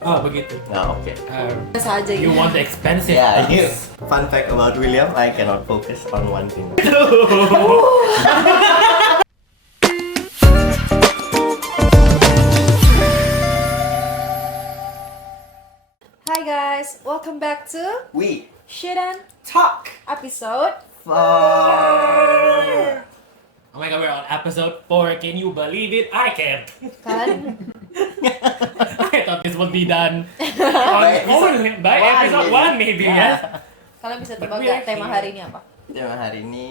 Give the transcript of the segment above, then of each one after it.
Oh begitu. Nah, okay. Biasa aja You gitu. want the expensive Yeah, ones. fun fact about William, I cannot focus on one thing. Hi guys, welcome back to We Shouldn't talk episode. for Oh my god, we're on episode 4. Can you believe it? I can't. Kan? I thought this would be done on by episode 1 maybe ya. Kalian bisa But tebak we gak are tema here. hari ini apa? tema hari ini.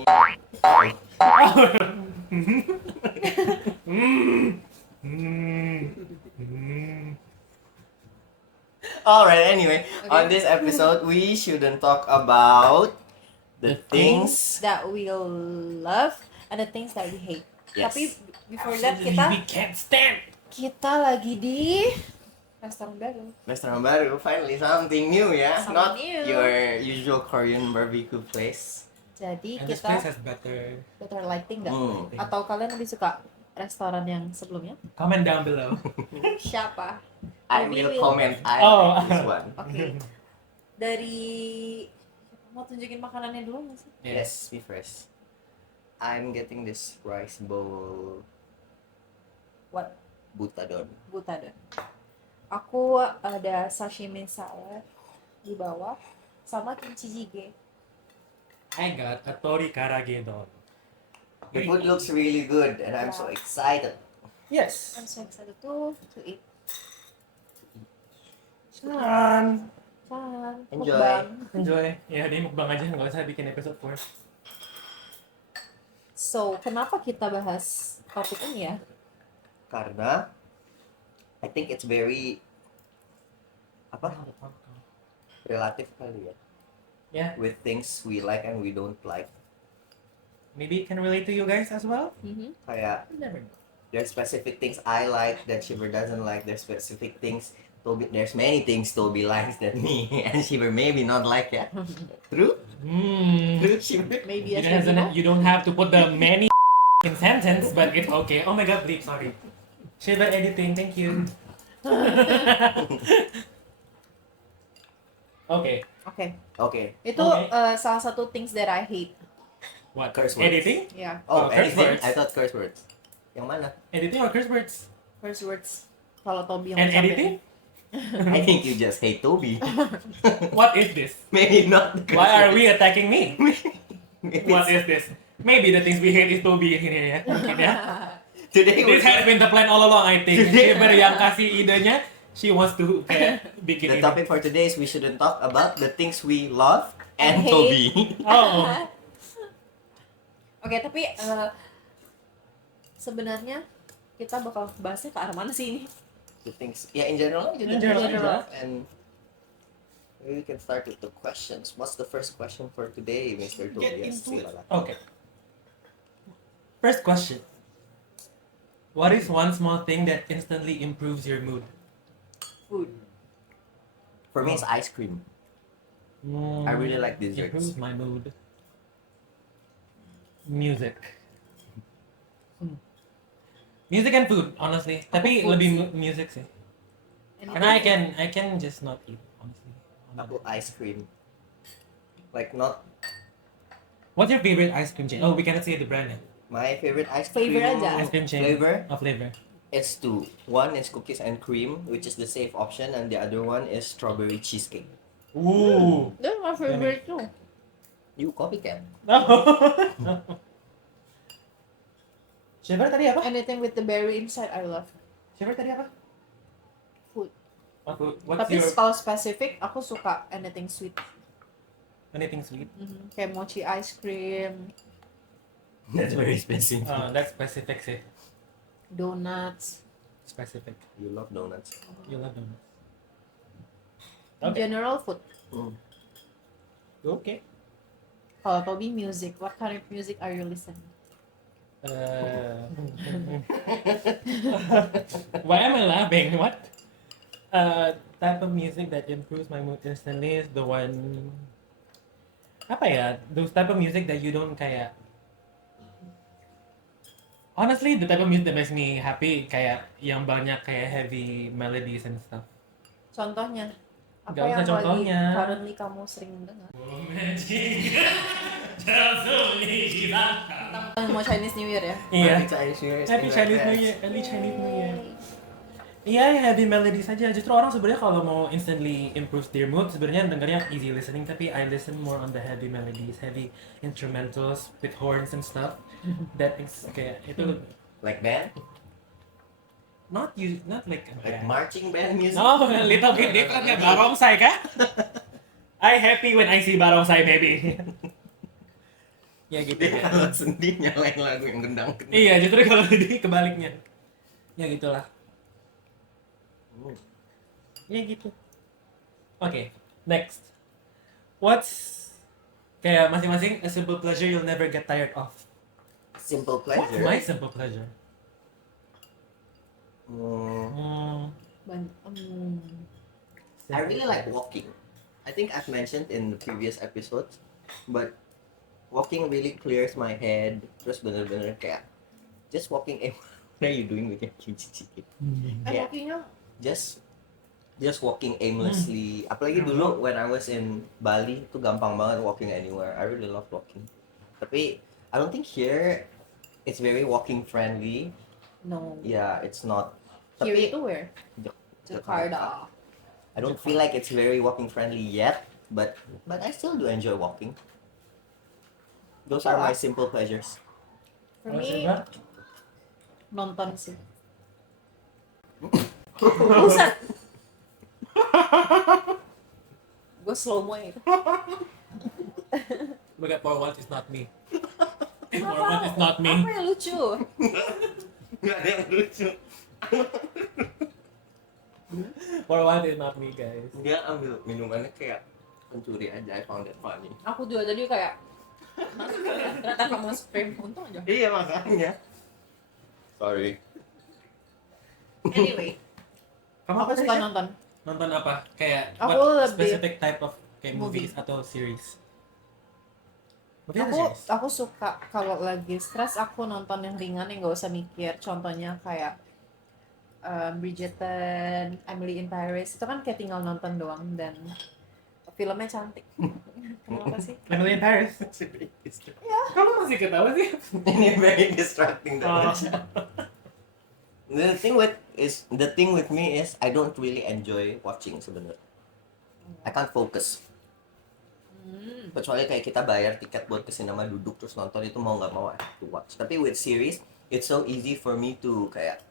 Alright, anyway, on this episode we shouldn't talk about the things. That we love and the things that we hate. Yes. Tapi before that We can't stand. kita lagi di restoran baru. Restoran baru, finally something new ya, Something not new. your usual Korean barbecue place. Jadi And this kita place has better. better lighting nggak? Hmm. Atau kalian lebih suka restoran yang sebelumnya? Comment down below. Siapa? I Maybe will we'll- comment Oh. I this one. Oke. Dari mau tunjukin makanannya dulu nggak sih? Yes, me first. I'm getting this rice bowl What? butadon. Butadon. Aku ada sashimi salad di bawah sama kimchi jjigae. I got a tori karage don. The food looks really good and I'm so excited. Yes. I'm so excited to eat. Fun. Fun. Enjoy. Mukbang. Enjoy. Ya, dia mukbang aja, nggak usah bikin episode 4. So, kenapa kita bahas topik ini ya? Karena I think it's very relative kali ya. Yeah, With things we like and we don't like. maybe it can relate to you guys as well. Kayak You never know. there's specific things I like that Shiver doesn't like. There's specific things there's many things Toby likes that me and Shiver maybe not like ya. True? True, Shiver? Maybe You as you don't have to put the many in sentence, but it's okay. Oh my god, bleep, sorry. Shiva editing, thank you. Okay, Oke. Okay. Itu Okay. salah satu things that I hate. what? Curse words. Editing? Ya, Oh, curse anything? words. I thought curse words. Yang mana? Editing or curse words? first words. Kalau Toby yang And ngucapin. editing? I think you just hate Toby. What is this? Maybe not. the curse Why are words. we attacking me? Maybe What it's- is this? Maybe the things we hate is Toby ini ya. Mungkin ya. Today This has been the plan all along, I think. Today- Shiver yang kasih idenya, she wants to kayak bikin the ini. topic for today is we shouldn't talk about the things we love and And Toby. Oh, Oke, tapi sebenarnya kita bakal bahasnya ke arah mana sih ini? The things, yeah, in general, In general. and maybe we can start with the questions. What's the first question for today, Mr. Get Tobias? into it. Silakan. Okay. First question. What is one small thing that instantly improves your mood? Food. For me, it's ice cream. I really like desserts. Improves my mood. Music. Music and food, honestly. Tapi food lebih sih. music sih. Anything? Karena I can just not eat, honestly. Aku ice cream. Like not What's your favorite ice cream chain? Oh, we cannot say the brand. Yeah. my favorite ice Flavor cream. aja. Ice cream chain. Flavor? Flavor. It's two. One is cookies and cream, which is the safe option, and the other one is strawberry cheesecake. Ooh. That's my favorite too. You copycat. No. Shiver tadi apa? Anything with the berry inside, I love. Shiver tadi apa? Food. What food? What's Tapi your kalau spesifik, aku suka anything sweet. anything sweet? Kayak mochi ice cream, That's very specific. That's specific sih. donuts. Specific. You love donuts. You love donuts. In Okay. general, food. Okay. Kalau Toby, music. What kind of music are you listening? Why am I laughing? What? Type of music that improves my mood instantly is the one. Apa ya? Those type of music that you don't kayak. Honestly, the type of music that makes me happy kayak yang banyak kayak heavy melodies and stuff. Contohnya. Apa Nggak usah yang contohnya. lagi currently kamu sering dengar? Tentang mau Chinese New Year ya? Iya. Happy Chinese New Year. Happy Chinese New Year. Happy Chinese New Year. Iya, heavy melody saja. Justru orang sebenarnya kalau mau instantly improve their mood, sebenarnya dengarnya easy listening, tapi I listen more on the heavy melodies, heavy instrumentals with horns and stuff. That is kayak itu Like band? not like a Like band. marching band music? No, a little bit different ya barongsai kah? I happy when I see barongsai baby. Ya gitu Dia ya. kalau sedih nyalain lagu yang gendang. Iya, justru kalau di kebaliknya. Ya gitulah. Ya gitu. Oke, next. What's kayak masing-masing a simple pleasure you'll never get tired of? Simple What's pleasure. my simple pleasure? Hmm, I really like walking. I think I've mentioned in the previous episodes, but walking really clears my head. Terus bener-bener kayak just walking. What are you doing with your kimchi chicken? Yeah. Walkingnya Just walking aimlessly. Apalagi dulu when I was in Bali tuh gampang banget walking anywhere. I really love walking. Tapi I don't think here it's very walking friendly. no. Yeah, it's not. Here Tapi itu where? Jakarta. I don't feel like it's very walking friendly yet, but I still do enjoy walking. Those are my simple pleasures. For Kalau me, Shiva? nonton sih. Buset. Gue slow mo itu. Look at for once it's not me. For once it's not me. Apa yang lucu? Gak ada yang lucu. For once it's not me, guys. Dia ambil minumannya kayak pencuri aja. I found it funny. Aku juga tadi kayak masuk ternyata kamu spray, untung aja. Iya makanya. Sorry. Anyway, Kamu aku suka nonton. Nonton apa? Kayak Aku what lebih- specific type of kayak Movie. movies atau series? Movie atau Aku series? aku suka kalau lagi stres aku nonton yang ringan yang gak usah mikir. Contohnya kayak Bridgerton, Emily in Paris. Itu kan kayak tinggal nonton doang dan filmnya cantik. Kenapa sih? Emily in Paris. Kamu masih ketawa sih? Ini very distracting. Oh. The thing with me is I don't really enjoy watching sebenarnya. I can't focus. Kecuali kayak kita bayar tiket buat ke cinema duduk terus nonton itu mau nggak mau I have to watch. Tapi with series, it's so easy for me to kayak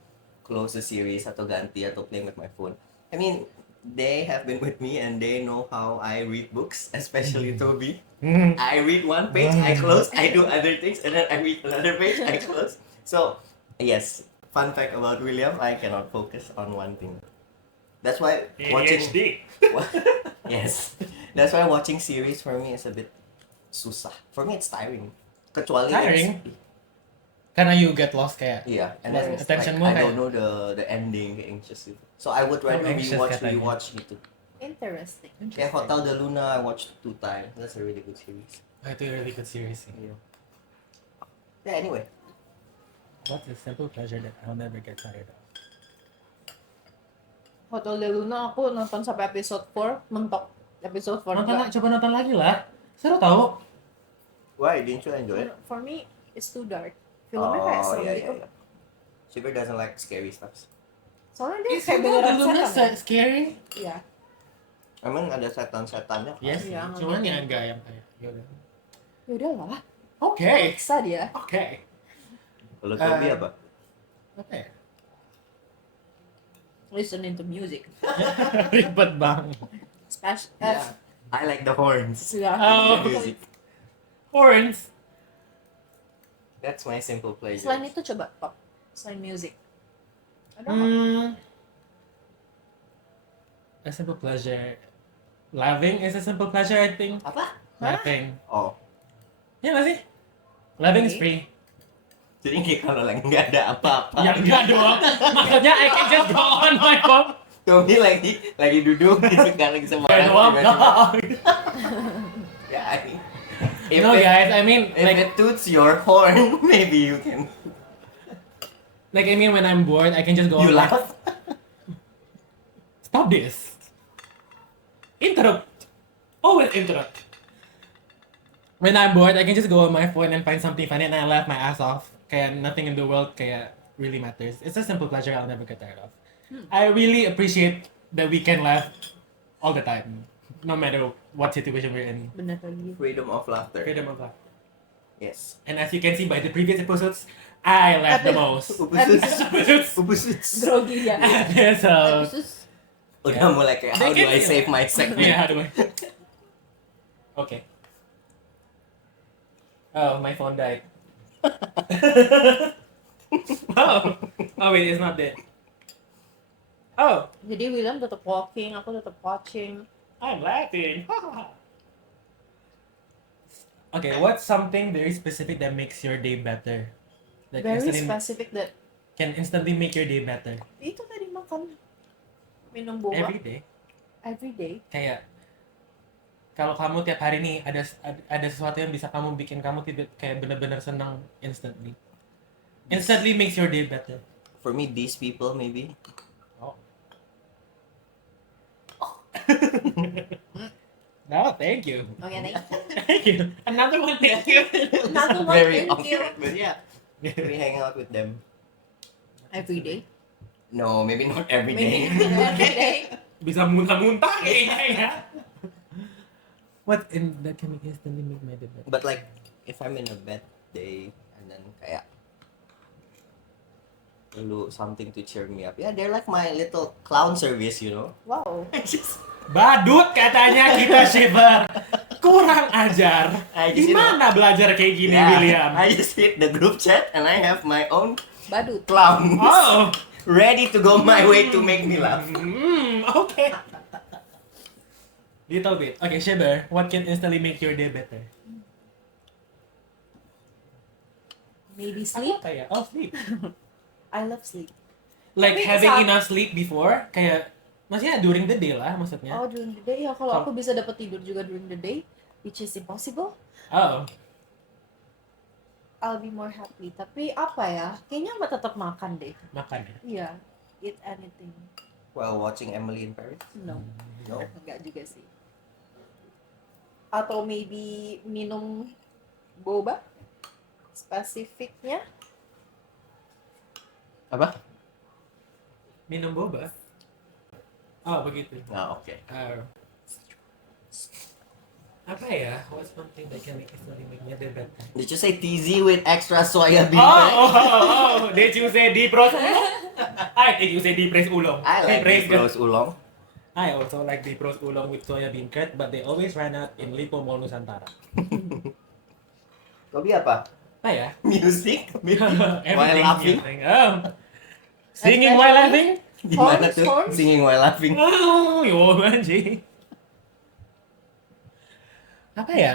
close the series atau ganti atau play with my phone. I mean, they have been with me and they know how I read books, especially Toby. I read one page, I close, I do other things, and then I read another page, I close. So, yes, fun fact about William, I cannot focus on one thing. That's why watching yes, that's why watching series for me is a bit susah. For me, it's tiring. Kecuali Tiring? Karena you get lost kayak. yeah, and Lost then it's attention like, mo I don't kayak. know the ending, kayak anxious gitu. So I would rather anxious katanya. rewatch gitu. Interesting. Kayak Hotel de Luna, I watched 2 times. That's a really good series. Oh, itu really good series sih. Yeah, anyway. What's a simple pleasure that I'll never get tired of? Hotel de Luna aku nonton sampai episode 4, mentok. Episode 4 Coba nonton lagi lah. Seru tau. Why didn't you enjoy it? For me, it's too dark. Filmnya kayak serem gitu. yeah. Shiver doesn't like scary stuff. Soalnya dia Is kayak Hotel de beneran Luna setan. scary? Iya. Emang ada setan-setannya? Yes, Iya, cuman nggak ya gitu. enggak yang kayak yaudah. Ya udah lah. Oke, Paksa dia. oke. Kalau Toby Eh, apa? Apa ya? Listening to music. Ribet bang. Special. Yeah. I like the horns. Oh. Music. Horns. That's my simple pleasure. Selain itu coba pop. Selain music. Ada apa? A simple pleasure. Laughing is a simple pleasure, I think. Apa? Laughing. Oh, Ya nggak sih? Laughing is Okay. free. jadi kayak kalau lagi nggak ada apa-apa. Ya enggak dong. Maksudnya I can just go on my phone. Toby lagi duduk gitu kan lagi sama Kayak doang. Ya, I mean, if No it, guys, I mean if like it toots your horn, maybe you can. I mean when I'm bored, I can just go You on my- laugh? Stop this. Interrupt. Always interrupt. When I'm bored, I can just go on my phone and find something funny and I laugh my ass off. Kaya nothing in the world kaya really matters. It's a simple pleasure I'll never get tired of. I really appreciate that we can laugh all the time. No matter what situation we're in. Bener lagi. Freedom of laughter. Freedom of laugh. Yes. And as you can see by the previous episodes, I laugh the most. Ubusuts. Grogi ya. So, Terus Udah mulai kayak, how do I save my segment? yeah, how do I? Okay. Oh, my phone died. Oh wait, it's not dead. Oh, jadi William tetap walking, aku tetap watching. I'm laughing. Okay, what's something very specific that makes your day better? That Very instantly specific that can instantly make your day better itu tadi makan minum boba every day. every day. Kayak kalau kamu tiap hari nih ada sesuatu yang bisa kamu bikin kamu kayak bener-bener senang instantly. Instantly makes your day better. For me, these people maybe. Oh. No, thank you. Okay, thank you. Thank you. Another one, thank you. Another one, Very thank you. awkward, but yeah. We hang out with them. Every day. No, maybe not every Maybe day. every day. Bisa muntah-muntah kayaknya ya. What in that can instantly make my day better? But like, if I'm in a bad day and then kayak perlu something to cheer me up. Yeah, they're like my little clown service, you know. Wow. Badut katanya kita Shiver. Kurang ajar. Gimana belajar kayak gini, William? I just hit the group chat and I have my own Badut. clown Oh. ready to go my way to make me laugh. Okay. Little bit. Okay, Shiver, what can instantly make your day better? Maybe sleep. Kayak, oh, sleep. I love sleep. Like Tapi having saat- enough sleep before, kayak maksudnya during the day lah maksudnya. Oh, during the day ya, kalau aku bisa dapat tidur juga during the day, which is impossible, Oh. I'll be more happy. Tapi apa ya? Kayaknya mbak tetap makan deh. Makan ya. Iya, eat anything. While watching Emily in Paris. No, No. enggak juga sih. Atau maybe minum boba spesifiknya. Apa? Minum boba. Oh, begitu. Ah, okay. Apa ya? What's something that can make instantly make my day better? Did you say TZ with extra soya bean? Oh, did you say deep roast ulong? I think you say deep roast ulong. I like Deep deep roast oolong. I also like deep roast ulong with soya bean curd, but they always run out in Lipo Mall Nusantara. Kopi apa? Apa ya? Music? Everything laughing? music. Oh. Singing while laughing? Gimana Horns, tuh? horns? Singing while laughing. Oh, yo anjing. Apa ya?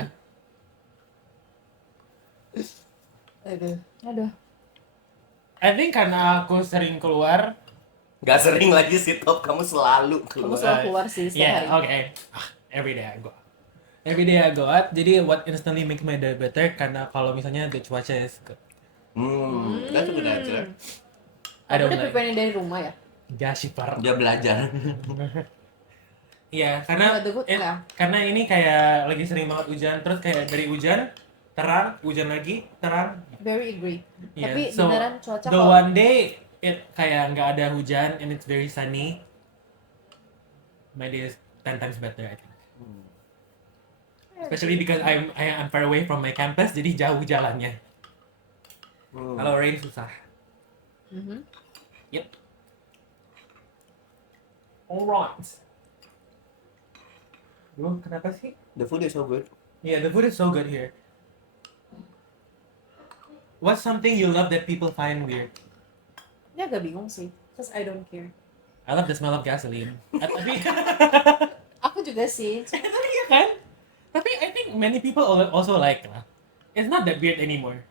Aduh. I think karena aku sering keluar. Gak sering lagi sih Top, kamu selalu Kamu keluar. selalu keluar sih setiap Yeah, hari. okay. Every day I go out. Every day I go out. Jadi what instantly makes my day better karena kalau misalnya the cuaca is good. That's a good answer. I Aku don't udah like. prepare dari rumah ya. Gashipar. Dia belajar. Iya, karena Ya. karena ini kayak lagi sering banget hujan, terus kayak dari hujan terang, hujan lagi, terang. Very agree. Yeah, Tapi so beneran cuaca the kalau one day it kayak nggak ada hujan and it's very sunny, my day is 10 times better I think. Especially because I'm far away from my campus, jadi jauh jalannya. Kalau rain susah. Mhm. Yep. Alright. Duh, kenapa sih? The food is so good. Yeah, the food is so good here. What's something you love that people find weird? Ini agak bingung sih, because I don't care. I love the smell of gasoline. Tapi, Aku juga sih. tapi ya kan? Tapi I think many people also like lah. It's not that weird anymore.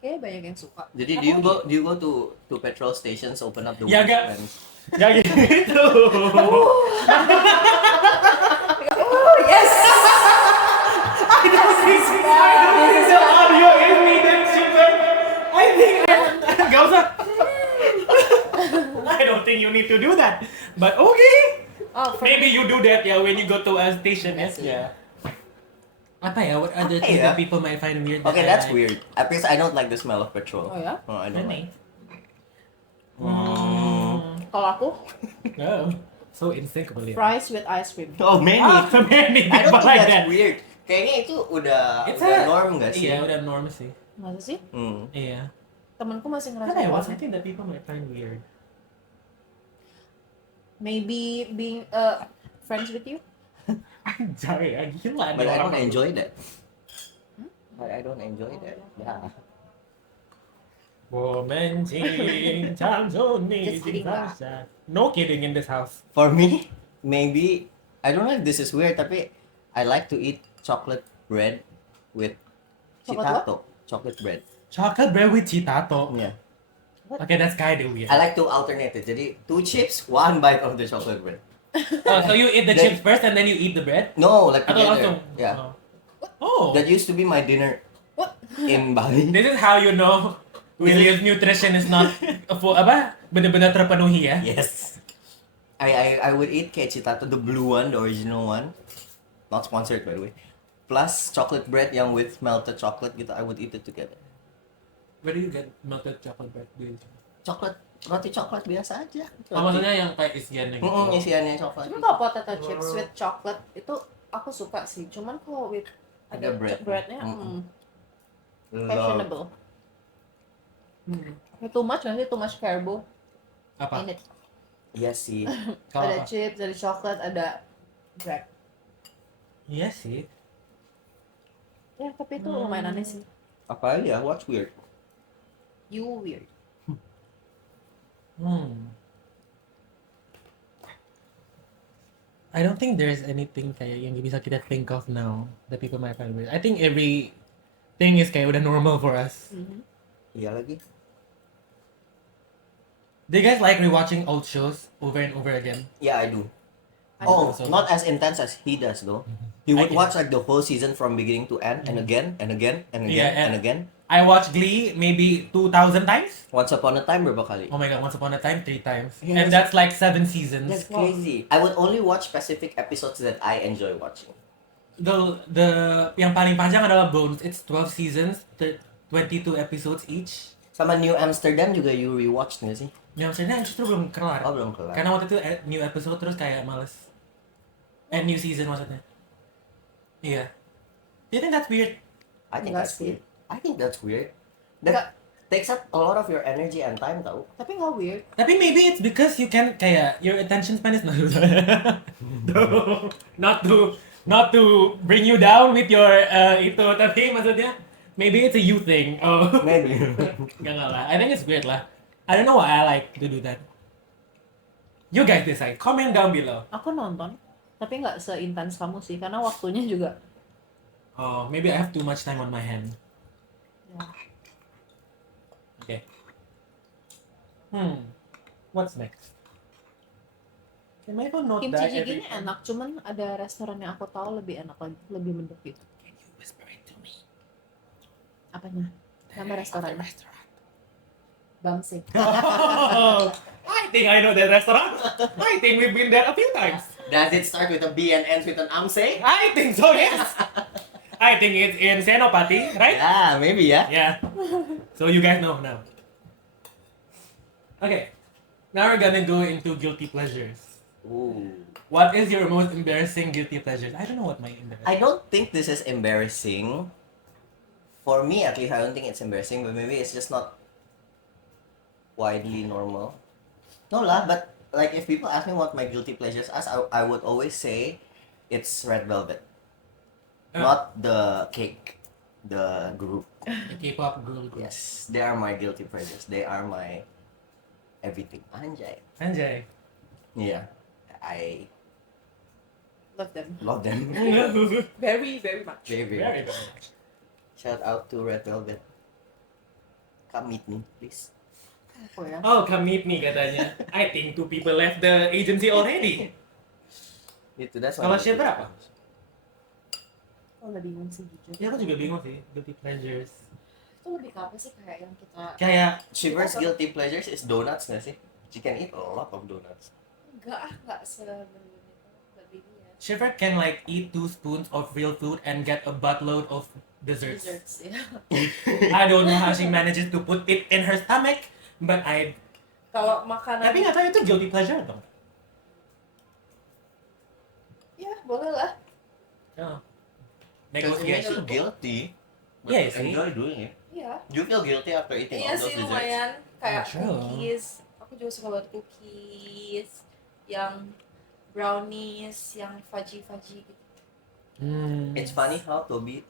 Kayaknya banyak yang suka. Jadi do you go to petrol stations, open up the Ya, window nggak. and Gak gitu. Oh, yes! I don't think the audio is needed, Shiver. I think gak usah. I don't think you need to do that. But okay. Oh, for Maybe me, you do that ya when you go to a station Yes, ya. Apa ya? What other Apa things ya? that people might find weird? Okay, that I that's like? weird. At least I don't like the smell of petrol. Oh ya? Oh, I don't Really? like. Mm. Kalau aku Oh, so instinctable ya. fries with ice cream. Oh, many. Ah, so many I don't people think like that's that. weird. Kayaknya itu udah It's norm gak sih? Iya, udah norm sih. Masa sih? Hmm. Iya. Temenku masih ngerasa Apa ya? itu What's aneh. something that people might find weird? Maybe being friends with you. Anjay, ya, gila. But nih I orang. don't enjoy that. But I don't enjoy that. Yeah. 我们经常做你 Just kidding 经常想 No kidding in this house. For me, maybe I don't know if this is weird, tapi I like to eat chocolate bread with Chocolate chitato. Chocolate bread. Chocolate bread with chitato. Yeah. Okay, that's kinda weird. I like to alternate it. Jadi 2 chips, 1 bite of the chocolate bread. Oh, so you eat the That- chips first and then you eat the bread? No, like Atau together. langsung? Yeah. Oh. That used to be my dinner What? in Bali. This is how you know William's nutrition is not full, apa? Benar-benar terpenuhi ya. Yes. I would eat kayak chitato, the blue one, the original one. Not sponsored by the way. Plus chocolate bread yang with melted chocolate gitu, I would eat it together. Where do you get melted chocolate bread? Coklat, roti coklat biasa aja. Oh, maksudnya yang kayak isiannya gitu. Isiannya coklat. Cuman kalau potato chips with chocolate itu aku suka sih. Cuman kalau with Ada bread. breadnya, Love. questionable. Too much nggak sih? Too much carbo Apa? in it. Iya sih. Kalau Ada apa? chips, ada chocolate, ada bread. Iya sih. Ya, tapi itu lumayan aneh sih. Apa ya? What's weird? You weird. I don't think there's anything kayak yang bisa kita think of now that people might find weird. I think every thing is kayak udah normal for us. Iya lagi. Do you guys like rewatching old shows over and over again? Yeah, I do. I Oh, also. not as intense as he does though. He would I can- watch like the whole season from beginning to end and again and again and again Yeah, and again. I watched Glee maybe 2,000 times. Once upon a time berapa kali? Oh my god, Once Upon a Time 3 times. Yeah, And that's like 7 seasons. That's crazy. I would only watch specific episodes that I enjoy watching. The yang paling panjang adalah Bones. It's 12 seasons, 22 episodes each. Sama New Amsterdam juga you rewatched nggak sih? Yang maksudnya justru belum kelar. Oh, belum kelar. Karena waktu itu new episode terus kayak males. New season maksudnya. Iya. Do you think that's weird? I think Enggak that's sih. weird. I think that's weird. Enggak. That takes up a lot of your energy and time tau. Tapi nggak weird. Tapi maybe it's because you can kayak your attention span is not to bring you down with your itu, tapi maksudnya maybe it's a you thing. Oh. Maybe. Enggak lah. I think it's weird lah. I don't know why I like to do that. You guys decide. Comment down below. Aku nonton, tapi nggak seintens kamu sih, karena waktunya juga. Oh, maybe I have too much time on my hand. Ya. Okay. What's next? Can my phone not Kimchi die jjigae-nya every time? enak, cuman ada restoran yang aku tahu lebih enak lagi, lebih mendek gitu. Can you whisper it to me? Apanya? Nama restoran. Restaurant. Bamse. Oh, I think I know that restaurant. I think we've been there a few times. Does it start with a B and ends with an amse? I think so, yes. I think it's in Senopati, right? Yeah, maybe ya. Yeah. So you guys know now. Okay. Now we're gonna go into guilty pleasures. Ooh. What is your most embarrassing guilty pleasures? I don't know what my embarrassing. I don't think this is embarrassing. For me, at least, I don't think it's embarrassing, but maybe it's just not widely normal. No lah, but like if people ask me what my guilty pleasures are, I would always say it's Red Velvet. Not the cake, the group. The K-pop girl group. Yes, they are my guilty pleasures. They are my everything. Anjay. Anjay. Yeah, I Love them. love them. Very, very much. Very, Very very. much. Shout out to Red Velvet. Come meet me, please. Apa ya? Oh, come meet me katanya. I think 2 people left the agency already. Itu that's Kalau Shea berapa? Aku udah bingung sih jujur. Ya aku juga bingung sih, guilty pleasures. Itu lebih ke apa sih kayak yang kita Kayak Shiver's guilty pleasures is donuts nggak sih? She can eat a lot of donuts. enggak sebener-bener itu. Shiver can like eat 2 spoons of real food and get a buttload of desserts. Yeah. I don't know how she manages to put it in her stomach, but Kalau makanan. tapi nggak tahu itu guilty pleasure dong. Ya, boleh lah. Oh. Because it makes Negotiation. you guilty. But Yeah, you see? enjoy doing it. Iya. Do you feel guilty after eating Iya all those sih desserts? lumayan. Kayak True. cookies. Aku juga suka banget cookies. Yang brownies, yang fudgy gitu. It's funny how Toby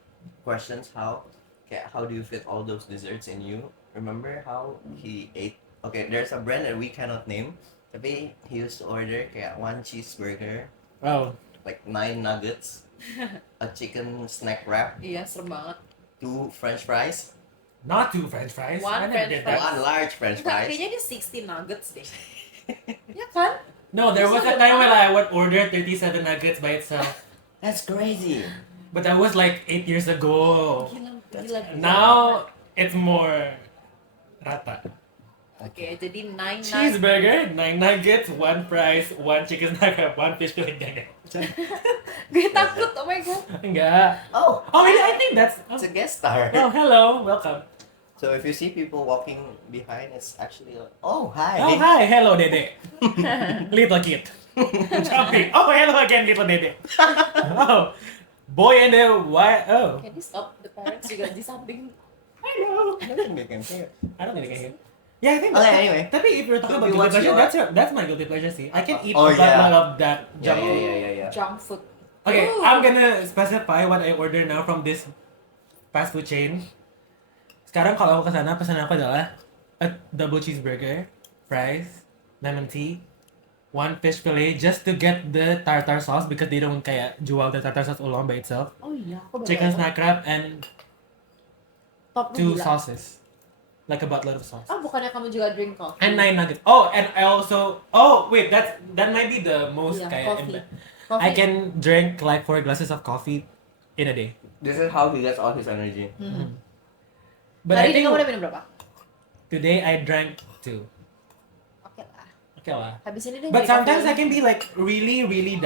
questions how do you fit all those desserts in you? Remember how he ate? Okay, there's a brand that we cannot name. Tapi he used to order kayak 1 cheeseburger, Oh. like 9 nuggets, a chicken snack wrap, Iya, serem banget. 2 French fries, Not 2 French fries. One I never French did fries. that. 1 large French Enggak, fries. kayaknya dia 60 nuggets deh. Ya kan? No, there was a time when I would order 37 nuggets by itself, That's crazy. but that was like 8 years ago. Gila. Now it's more rata. Oke, jadi 9 nuggets. Cheeseburger, 9 nuggets, 1 fries, 1 chicken nugget, 1 fish fillet. Gue takut, oh my god. Enggak. Oh, Oh, maybe I think that's. it's a guest star. Oh, hello, welcome. So if you see people walking behind, it's actually oh hi. Oh, hi, hello, Dede. Little kid. Jumping. Oh, hello again, little Dede. Oh, boy and the why? Oh, Can you stop? The parents juga di samping. hello. I don't think they can hear. I don't think I can hear. Yeah, I think. Okay, anyway. Tapi if you're talking So about you guilty watch pleasure, your- that's my guilty pleasure. See, I can eat Oh, a yeah. lot of that Yeah, junk. yeah. Junk food. Okay, Ooh. I'm gonna specify what I order now from this fast food chain. Sekarang kalau aku kesana, pesan aku adalah a double cheeseburger, fries, lemon tea, 1 fish fillet just to get the tartar sauce because they don't kayak jual the tartar sauce alone by itself. Oh iya, aku baru Chicken tahu. snack wrap and Top 2 lu gila. sauces. Like a buttload of sauce. Oh, bukannya kamu juga drink coffee? And 9 nuggets. Oh, and I also wait, that might be the most Iya, kayak coffee. Coffee. I can drink like 4 glasses of coffee in a day. This is how he gets all his energy. But Hari I ini think kamu udah minum berapa? today I drank 2. Oke lah. Okay lah. Habis ini deh. But jadi sometimes I coffee. can be like really really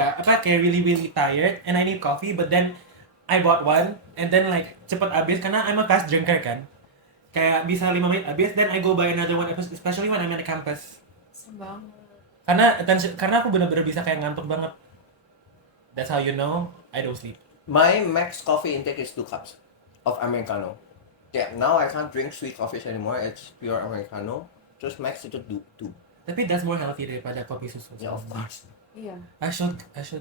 tired and I need coffee, but then I bought one and then like cepet habis karena I'm a fast drinker kan. Kayak bisa 5 menit habis, then I go buy another one, especially when I'm in the campus. Serem banget. Karena aku bener-bener bisa kayak ngantuk banget. That's how you know I don't sleep. My max coffee intake is 2 cups of Americano. Yeah, now I can't drink sweet coffees anymore. It's pure Americano. Just max itu 2. Tapi that's more healthy daripada kopi susu. Yeah, of course. Iya. I should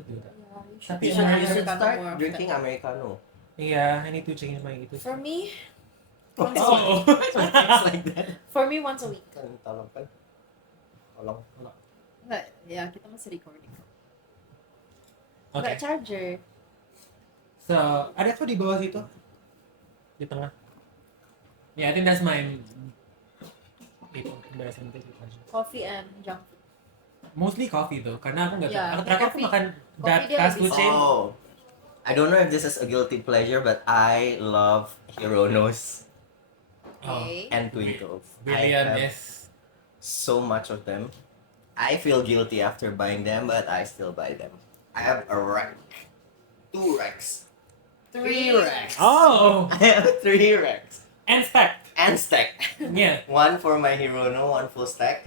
do that. Iya, you should Tapi do you You should should Americano start more often. drinking Americano. Yeah, I need to change my itu. For me, Oh. It's like that. for me once a week. Tolong kan. Tolong. Enggak, ya kita masih recording. Okay. Enggak charger. So, ada tuh di bawah situ. Di tengah. Yeah, I think that's my itu embarrassing guilty pleasure. Coffee and junk food. Mostly coffee though, karena aku nggak Yeah, aku terakhir aku coffee- makan coffee that dia fast lebih food chain. Oh. I don't know if this is a guilty pleasure, but I love Hironos Oh, Okay. and Twinkles. William I have is so much of them. I feel guilty after buying them, but I still buy them. I have a rack. 2 racks. 3 racks. oh I have 3 racks. and stacked. And stack. Yeah. One for my Hirono, one full stack.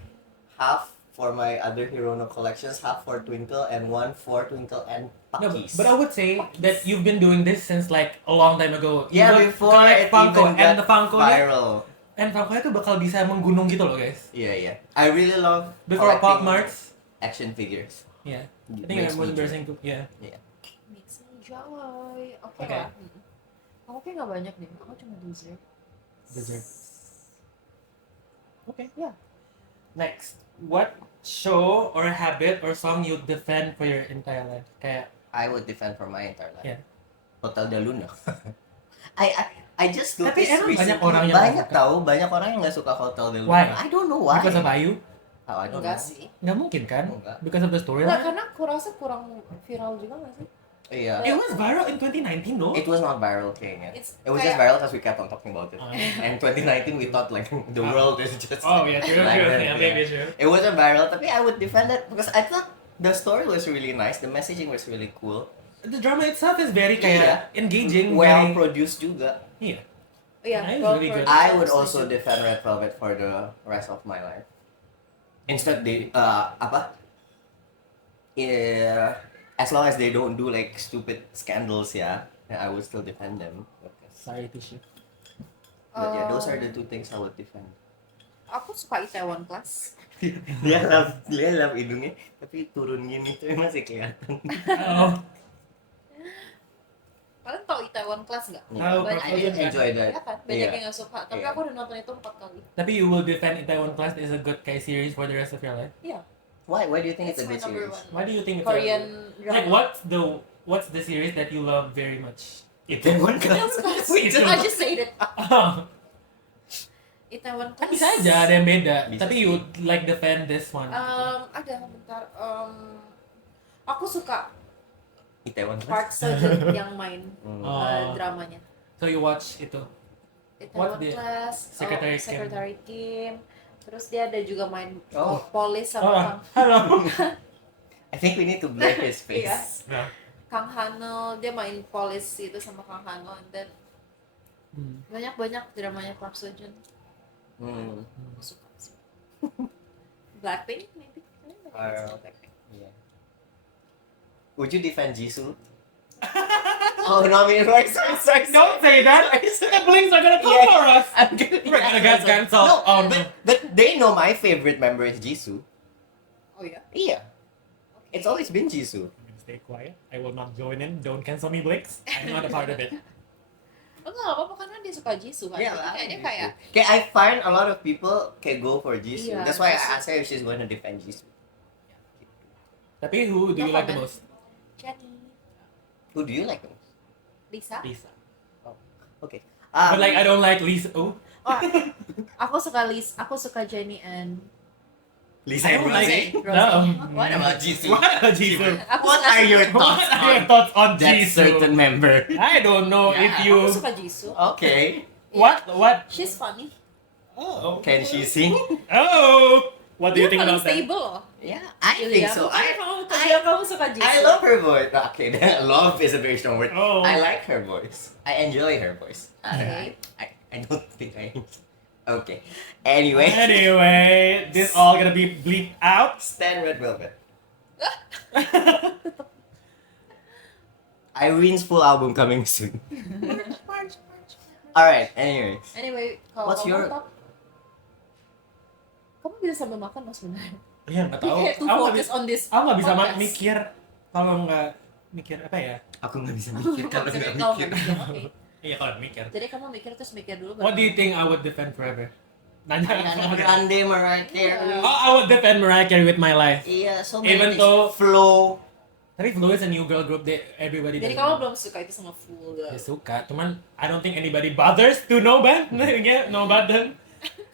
Half for my other Hirono collections, half for Twinkle, and one for Twinkle and No, Puppies. but I would say that you've been doing this since like a long time ago. You yeah, would before collect it Funko even and got the Funko viral. and Funko itu bakal bisa menggunung gitu loh guys. Yeah. I really love Before Pop collecting Marts. action figures. Yeah. I It think makes it was me embarrassing too. Yeah. Makes me joy. Oke Okay. lah. Aku kayak nggak banyak deh. Aku cuma dessert. Dessert. Okay. Yeah. Next, what show or habit or song you defend for your entire life? Kayak I would defend for my entire life. Yeah. Hotel de Luna. I just Tapi noticed emang banyak recently, orang yang nggak banyak suka. tahu, banyak orang yang nggak suka Hotel de Luna. Why? I don't know why. because of Ayu? Oh, I don't Enggak know. sih. Nggak mungkin kan? Enggak. Because of the Enggak, storyline. karena aku rasa kurang viral juga nggak sih? Yeah. It was viral in 2019, no? It was not viral kayaknya. It's It was just kayak- viral because we kept on talking about it. Oh. And 2019 we thought like the Oh. world is just Oh yeah, true, like true. that, Yeah, yeah. maybe true. It wasn't viral, tapi I would defend it because I thought The story was really nice. The messaging was really cool. The drama itself is very Iya. engaging. Well very, produced juga. yeah. Oh, yeah, It was well really good. produced, I would setuju. also defend Red Velvet for the rest of my life. Instead they yeah, as long as they don't do like stupid scandals, yeah, then I would still defend them. Okay. Sorry, tissue. But yeah, those are the two things I would defend. Aku suka Itaewon Class. dia lap hidungnya, tapi turun gini tuh masih kelihatan. Oh. Kalian tau Itaewon Class nggak? Tahu, Banyak I yang didn't enjoy that. ya kan? Banyak Iya. yang nggak suka. Tapi Iya. aku udah nonton itu 4 kali. Tapi you will defend Itaewon Class is a good Kai series for the rest of your life. Iya. Why do you think it's It's a my good number series? one. Why do you think it's Korean a, like drama. what's the series that you love very much? Itaewon Itaewon Class. Class. Wait, I just said it. Oh, Itaewon kan Class. bisa aja ada yang beda. Bisa Tapi sih. you would like defend this one. Ada bentar. Aku suka Itaewon Park Class. Seo-joon yang main Oh. dramanya. So you watch itu. Itaewon the- Class, Secretary Kim. Secretary Kim. Terus dia ada juga main Oh. Police Oh, sama hello. I think we need to blur his face. Iya. Nah. Kang Hanel. Dia main Police itu sama Kang Hanel. Dan banyak dramanya Park Seo-joon. Aku suka sih. Blackpink maybe. Blackpink. Yeah. Would you defend Jisoo? Oh no, I mean, sorry. Don't say that. Siblings are gonna come Yeah. for us. I'm gonna We're gonna get cancelled. No, Oh, no. but they know my favorite member is Jisoo. Oh ya. Yeah, it's always been Jisoo. I'm gonna stay quiet. I will not join in. Don't cancel me, Blinks. I'm not a part of it. Enggak apa-apa karena dia suka Jisoo kan. Jadi kayak dia kayak Okay, I find a lot of people can go for Jisoo. Iya, That's why I Jisoo. asked her if she's going to defend Jisoo. Tapi who do No you like the comment. most? Jenny, Who do you like the most? Lisa. Lisa. Okay. But like I don't like Lisa. Oh, Oh, aku suka aku suka Jenny and Lisa I and don't Rose. like. Rose. No. What about Jisoo? What about Jisoo? Aku What suka are your What thoughts are your on thoughts on that Jisoo? certain member? I don't know if Yeah. you. Aku suka Jisoo. Okay. What? She's funny. Oh. Can she sing? Oh. What do you Dia think paling about that? stable loh. Yeah, I Iya, think so. makanya kamu suka Jisoo. I love her voice. Okay, love is a very strong word. Oh. I like her voice. I enjoy her voice. Okay. I don't think I. Okay. Anyway, Anyway, this all gonna be bleeped out. Stan Red Velvet. Irene's full album coming soon. Alright, anyways. Anyway, kalau What's kamu your- top, kamu bisa sambil makan mas sebenarnya. Iya nggak tahu. Kayak to Aku nggak focus bisa. on this. Aku nggak bisa podcast. mikir kalau nggak mikir apa ya? Aku nggak bisa mikir kalau Jadi nggak kalau mikir. nggak mikir, oke. Iya kalau mikir. Jadi kamu mikir terus mikir dulu. What do you think I would defend forever? Nanya. Ariana Grande, Mariah Carey. Oh, I would defend Mariah Carey with my life. Iya, so many Even things. though- Flow. Tapi Flow is a new girl group that everybody Jadi doesn't kamu know. belum suka itu sama full girl. Ya suka, cuman I don't think anybody bothers to know about know about them.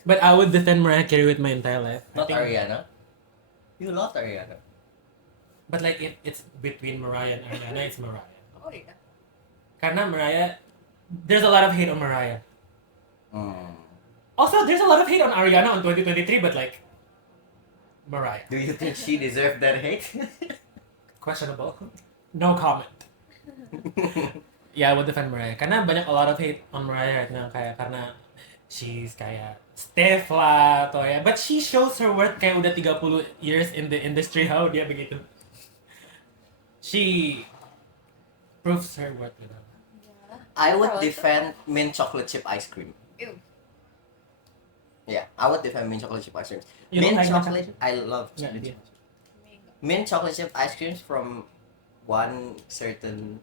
But I would defend Mariah Carey with my entire life. I Not think- Ariana. You love Ariana. But like it's between Mariah and Ariana, it's Mariah. Oh iya. Karena Mariah, there's a lot of hate on Mariah. Hmm. Also, there's a lot of hate on Ariana on 2023, but like Mariah, Do you think she deserved that hate? questionable. No comment. Yeah, I would defend Mariah. Karena banyak a lot of hate on Mariah right now, kayak karena she's kayak stiff lah atau ya. But she shows her worth kayak udah 30 years in the industry, how dia begitu. She proves her worth. You know. I would Kalau itu- defend mint chocolate chip ice cream. Ew. Yeah, I would defend mint chocolate chip ice cream. You don't Mint like chocolate, mint I love Yeah, mint yeah. chocolate. Mint chocolate chip ice creams from one certain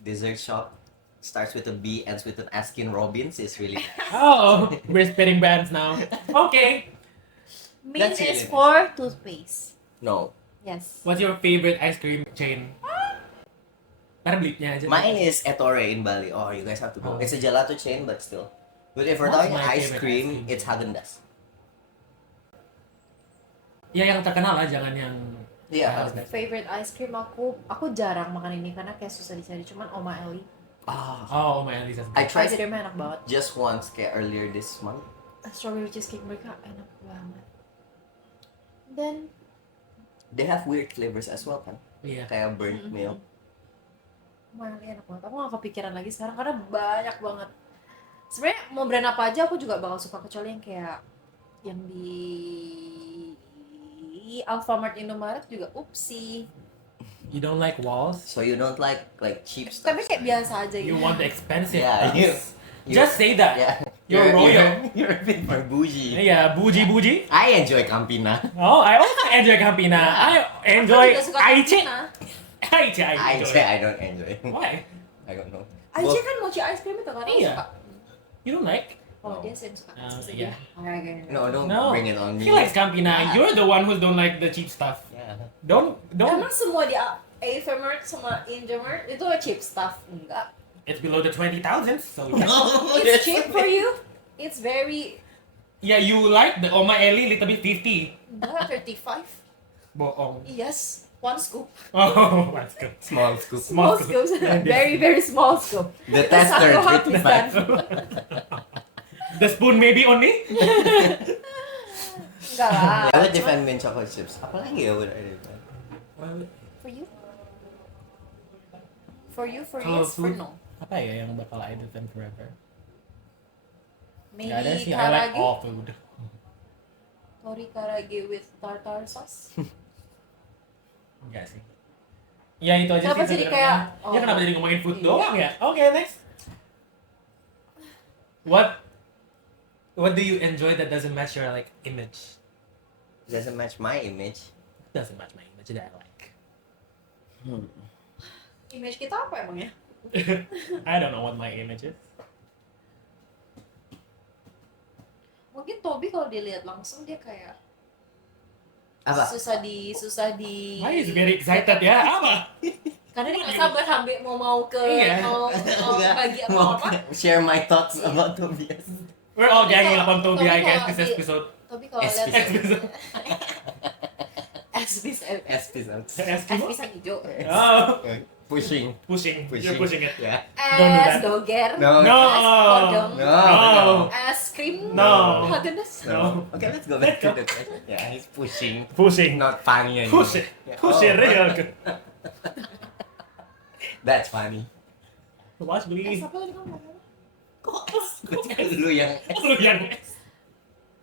dessert shop starts with a B, ends with an Askin Robbins is really nice. Oh, we're spitting brands now. Okay. Mint That's is really for toothpaste. No, Yes. What's your favorite ice cream chain? Para bleepnya aja. mine is Ettore in Bali. Oh, you guys have to Oh. go. It's a gelato chain, but still. But if we're What's talking my ice favorite cream, ice cream? it's Haagen-Dazs. Ya yang terkenal lah, jangan yang Iya. Haagen-Dazs. Favorite ice cream aku jarang makan ini karena kayak susah dicari. Cuman Oma Eli. Ah, Oh, my Elisa. I Ice tried creamnya enak banget. just once kayak earlier this month. Strawberry cheesecake mereka enak banget. Dan they have weird flavors as well kan. Iya. Kayak burnt milk. Mali enak banget. Aku gak kepikiran lagi sekarang karena banyak banget. Sebenarnya mau brand apa aja aku juga bakal suka, kecuali yang kayak yang di Alfamart, Indomaret juga upsi. You don't like walls? So you don't like cheap stuff. Tapi kayak biasa aja You gitu. want the expensive Yeah, stuff. you- Just say that. Yeah. You're royal. You're a bit more bougie. Yeah, bougie. I enjoy Campina. Oh, I also enjoy Campina. I enjoy Aku juga suka Aichi. Campina. Aichi, I enjoy. I don't enjoy. Why? I don't know. Aichi kan mochi ice cream itu kan, aku Iya. suka. You don't like? Oh, dia sering suka. Iya. No, don't No. bring it on me. He likes Campina. You're the one who don't like the cheap stuff. Yeah. Don't. Emang semua di Alfamart sama Indomart itu cheap stuff? Enggak. It's below the 20,000, so yeah. It's cheap for you. It's very... Yeah, you like the Oma Eli little bit 50. Enggak, 35. Boong. Yes. One scoop. Oh, that's good. Small scoop. Small Small scoops. Very, very small scoop. The tester, Satu habisan. 55. The spoon maybe only? Enggak lah. I would defend mint chocolate chips. Apa lagi ya would I defend? For you? For you, for Kalau yes, for food, no. apa ya yang bakal I defend forever? Maybe Gak ada sih, I like karage. all food. Tori karage with tartar sauce. Enggak sih. Ya itu aja Kenapa sih jadi sebenarnya. kayak- Ya kenapa jadi ngomongin food Iya. doang ya? Oke, next. What do you enjoy that doesn't match your like image? Doesn't match my image. Doesn't match my image that I like. Image kita apa emang ya? I don't know what my image is. Mungkin Toby kalau dilihat langsung dia kayak Apa? susah di Why is very excited ya? Apa? karena dia nggak sabar sampai mau ke Iya. mau Enggak, bagi atau mau apa. share my thoughts about Tobias. We're all ganging Toby up on Toby, I guess, kalau this di- episode. Toby kalau Es lihat pisang. es Eskimo? pisang hijau, Oh, Pushing. You're pushing it. Yeah. Don't do es that. doger, No. No. es podong, No. es krim, No. Häagen-Dazs. No. Okay, let's go back to the question. Yeah, he's pushing. Pushing. Not funny anymore. Push it. Yeah. Push it Oh, real good. That's funny. Watch Es beli. apa tadi kamu ngomong? Kok es? Lu yang Lu yang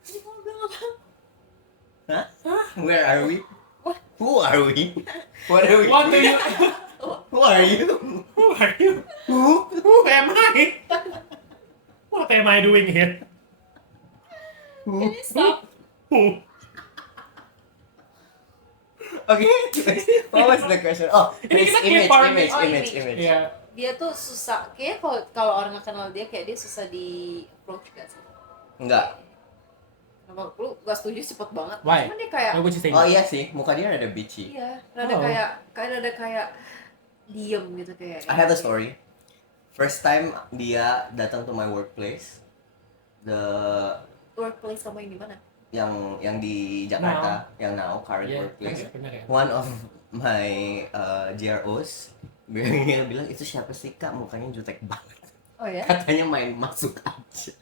Tadi kamu bilang apa? Hah? Where are we? Who are we? What are we? What do you? Who are you? Who are you? Who am I? What am I doing here? Can you stop? Who? Okay. What was the question? Oh, Ini his kita image, keep our- image, Oh, image, image. image. Yeah. Dia tuh susah, kayak kalau orang nggak kenal dia kayak dia susah di approach gak sih? Enggak. Kenapa lu gak setuju cepet banget? Why? Cuman dia kayak What would you say? Oh iya sih, muka dia rada bitchy. iya, rada Oh. kayak diem gitu kayak. I have a story. First time dia datang to my workplace, the Workplace kamu yang di mana? yang di Jakarta, yang now current Yeah, workplace. bener ya. One of my GROs dia bilang itu siapa sih kak, mukanya jutek banget. Oh ya? Katanya main masuk aja.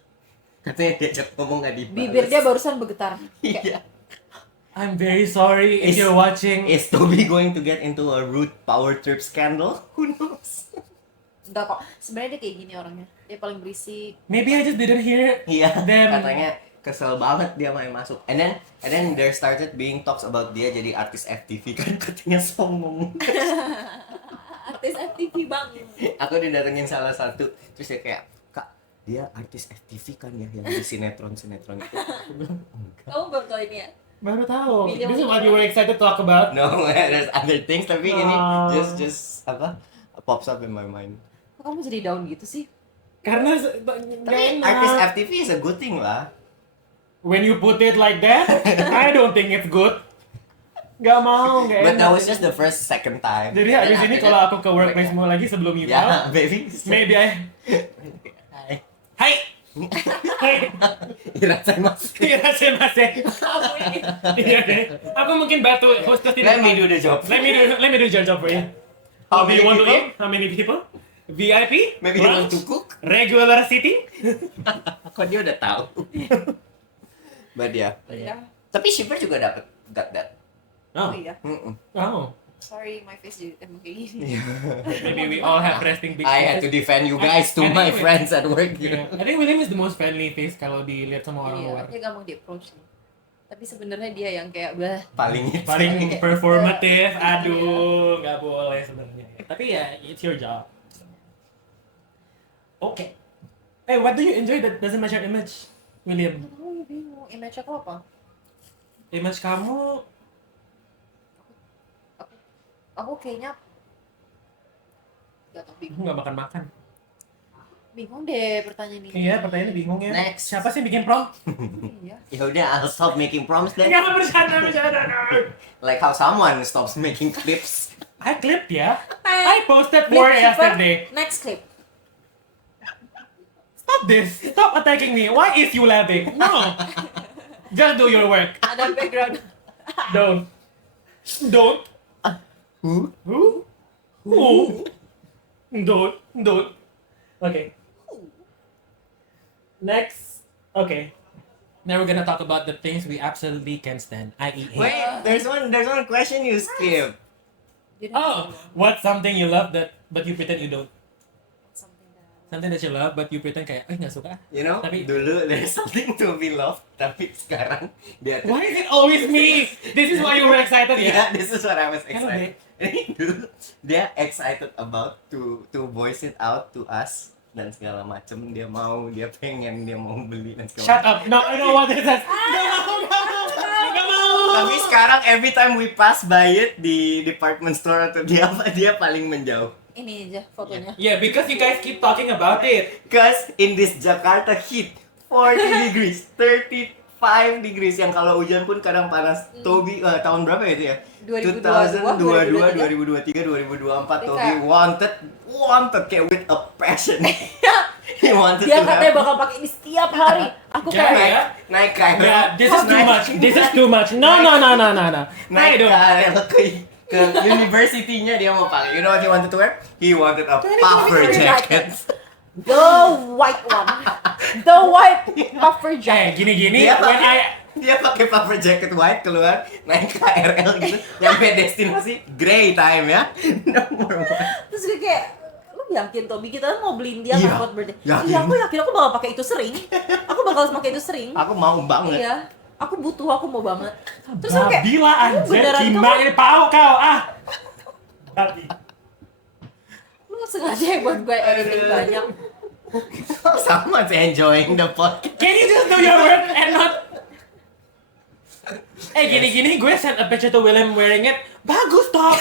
Katanya diajak ngomong nggak dibales. Bibir dia barusan bergetar. Iya. I'm very sorry if Is- you're watching. Is Toby going to get into a rude power trip scandal? Who knows? Enggak kok. Sebenarnya dia kayak gini orangnya. Dia paling berisik. Maybe I just didn't hear Iya. them. Katanya kesel banget dia main masuk. And then there started being talks about dia jadi artis FTV kan, katanya sombong. Artis FTV bang. Aku didatengin salah satu, terus dia kayak, kak dia artis FTV kan ya yang di sinetron itu. Aku bilang, enggak. Kamu baru tau ini ya? Baru tahu. Video This is what ini. you were excited to talk about. No, there's other things, tapi ini Ah. just apa pops up in my mind. Kok kamu jadi down gitu sih? Karena Tapi artis FTV is a good thing lah. when you put it like that, I don't think it's good. Gak mau, gak But that enak. was just the second time. Jadi And habis then ini after kalau that- aku ke workplace-mu lagi sebelum you Ya, out, baby. maybe I... Hai. Hai! Hai! Irasaimasu. Irashimasu. Kamu ini. Iya deh. Aku mungkin bantu hostess di Let me depan. do the job. Let me do your job for you. How Do you many want to people? eat? How many people? VIP? Maybe you want Lunch? to cook? Regular seating? Kok dia udah tahu? But yeah. Iya. Tapi shipper juga got that. Oh Oh. iya. Oh. Sorry, my face jadi emang kayak gini. Maybe we all have resting bitch I had to faces. defend you guys to I my think friends at work. Yeah. I think William is the most friendly face kalau dilihat sama orang Iya, luar. dia gampang di approach nih. Tapi sebenarnya dia yang kayak bah. Paling itu. Paling performative, aduh, nggak boleh sebenarnya. Tapi ya, it's your job. Okay. Hey, what do you enjoy that doesn't match your image, William? Nggak tahu, bingung. Image aku apa? Image kamu, Aku kayaknya gak tau, bingung. aku nggak makan-makan. Bingung deh pertanyaan ini. Iya, pertanyaannya bingung ya. Next. Siapa sih yang bikin prom? Iya. Ya udah, I'll stop making promise then. Jangan bercanda. Like how someone stops making clips. I clip ya. I posted more yesterday. Next clip. Stop this. Stop attacking me. Why is you laughing? No. Just do your work. Ada background. Don't. Who? Who? Don't. Okay. Next. Okay. Now we're gonna talk about the things we absolutely can't stand, i.e. hate. Wait, there's one question you skip. Oh, what's something you love but you pretend you don't? Something that Something that you love but you pretend kayak nggak suka. You know, Tapi- dulu there's something to be loved, tapi sekarang dia tuh. Why is it always me? This is why you were excited ya? Yeah, this is what I was Hello, excited. Dulu dia excited about to voice it out to us dan segala macem, dia pengen, dia mau beli dan segala Shut macem. up. No, I know what this is. Nggak mau. Tapi sekarang every time we pass by it di department store atau dia paling menjauh. ini aja fotonya. Yeah, because you guys keep talking about it. Cause in this Jakarta heat 40 degrees, 35 degrees yang kalau hujan pun kadang panas. Toby tahun berapa ya itu ya? 2022, 2023, 2024 Dia Toby kayak- wanted kayak with a passion. He wanted Dia to katanya have bakal pakai ini setiap hari. Aku Jangan kayak ya. naik KRL. Yeah, this is too much. This is too much. No. Naik I don't. KRL ke university-nya dia mau pakai. You know what he wanted to wear? He wanted a 2023 puffer jacket. the white one. The white puffer Eh, jacket. gini-gini. Dia When dia pakai puffer jacket white keluar naik KRL gitu, nyampe destinasi gray time ya. No more white. Terus gue kayak, lu yakin Tobi kita mau beliin dia Iya, kan buat birthday? yakin. Iya, aku yakin aku bakal pakai itu sering. Aku bakal pakai itu sering. Aku mau banget. Iya. Aku butuh, aku mau banget. Terus aku kayak, Bila anjir, beneran gimana ini pau kau Babi. lu sengaja ya buat gue editing banyak. Someone's enjoying the podcast. Can you just do your work and not? Gini-gini gue send a picture to William wearing it. Bagus toh.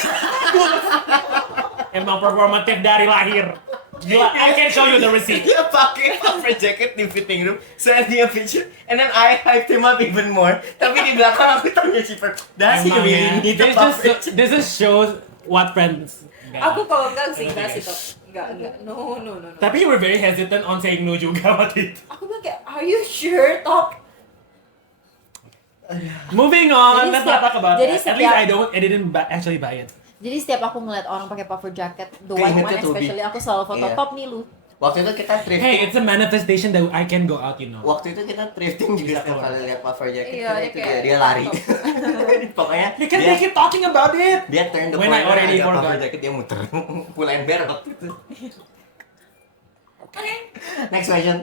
Emang performatif dari lahir. Gila, I can show you the receipt. Dia pakai puffer jacket di fitting room, send me a picture, and then I hyped him up even more. Tapi di belakang aku tanya Shipper, does he Emang really ya. need a puffer jacket? This just shows what friends. Aku kalau enggak sih, Oke. enggak sih Top. Enggak. No. Tapi you were very hesitant on saying no juga waktu itu. Aku bilang kayak, are you sure Top? Moving on, Jadi let's not setiap- talk about jadi that. At setiap- least I didn't actually buy it. Jadi setiap aku ngeliat orang pakai puffer jacket, the white Keingetnya one Tobi. especially, aku selalu foto Iya. Top nih lu. Waktu itu kita thrifting. Hey, it's a manifestation that I can go out, you know. Waktu itu kita thrifting juga Bisa setiap keluar. kali lihat puffer jacket Iya, kita dia itu kayak- dia lari. Pokoknya Because dia they keep talking about it. dia turn the When I corner already ada forgot. puffer jacket dia muter. Pull&Bear waktu itu. Next question.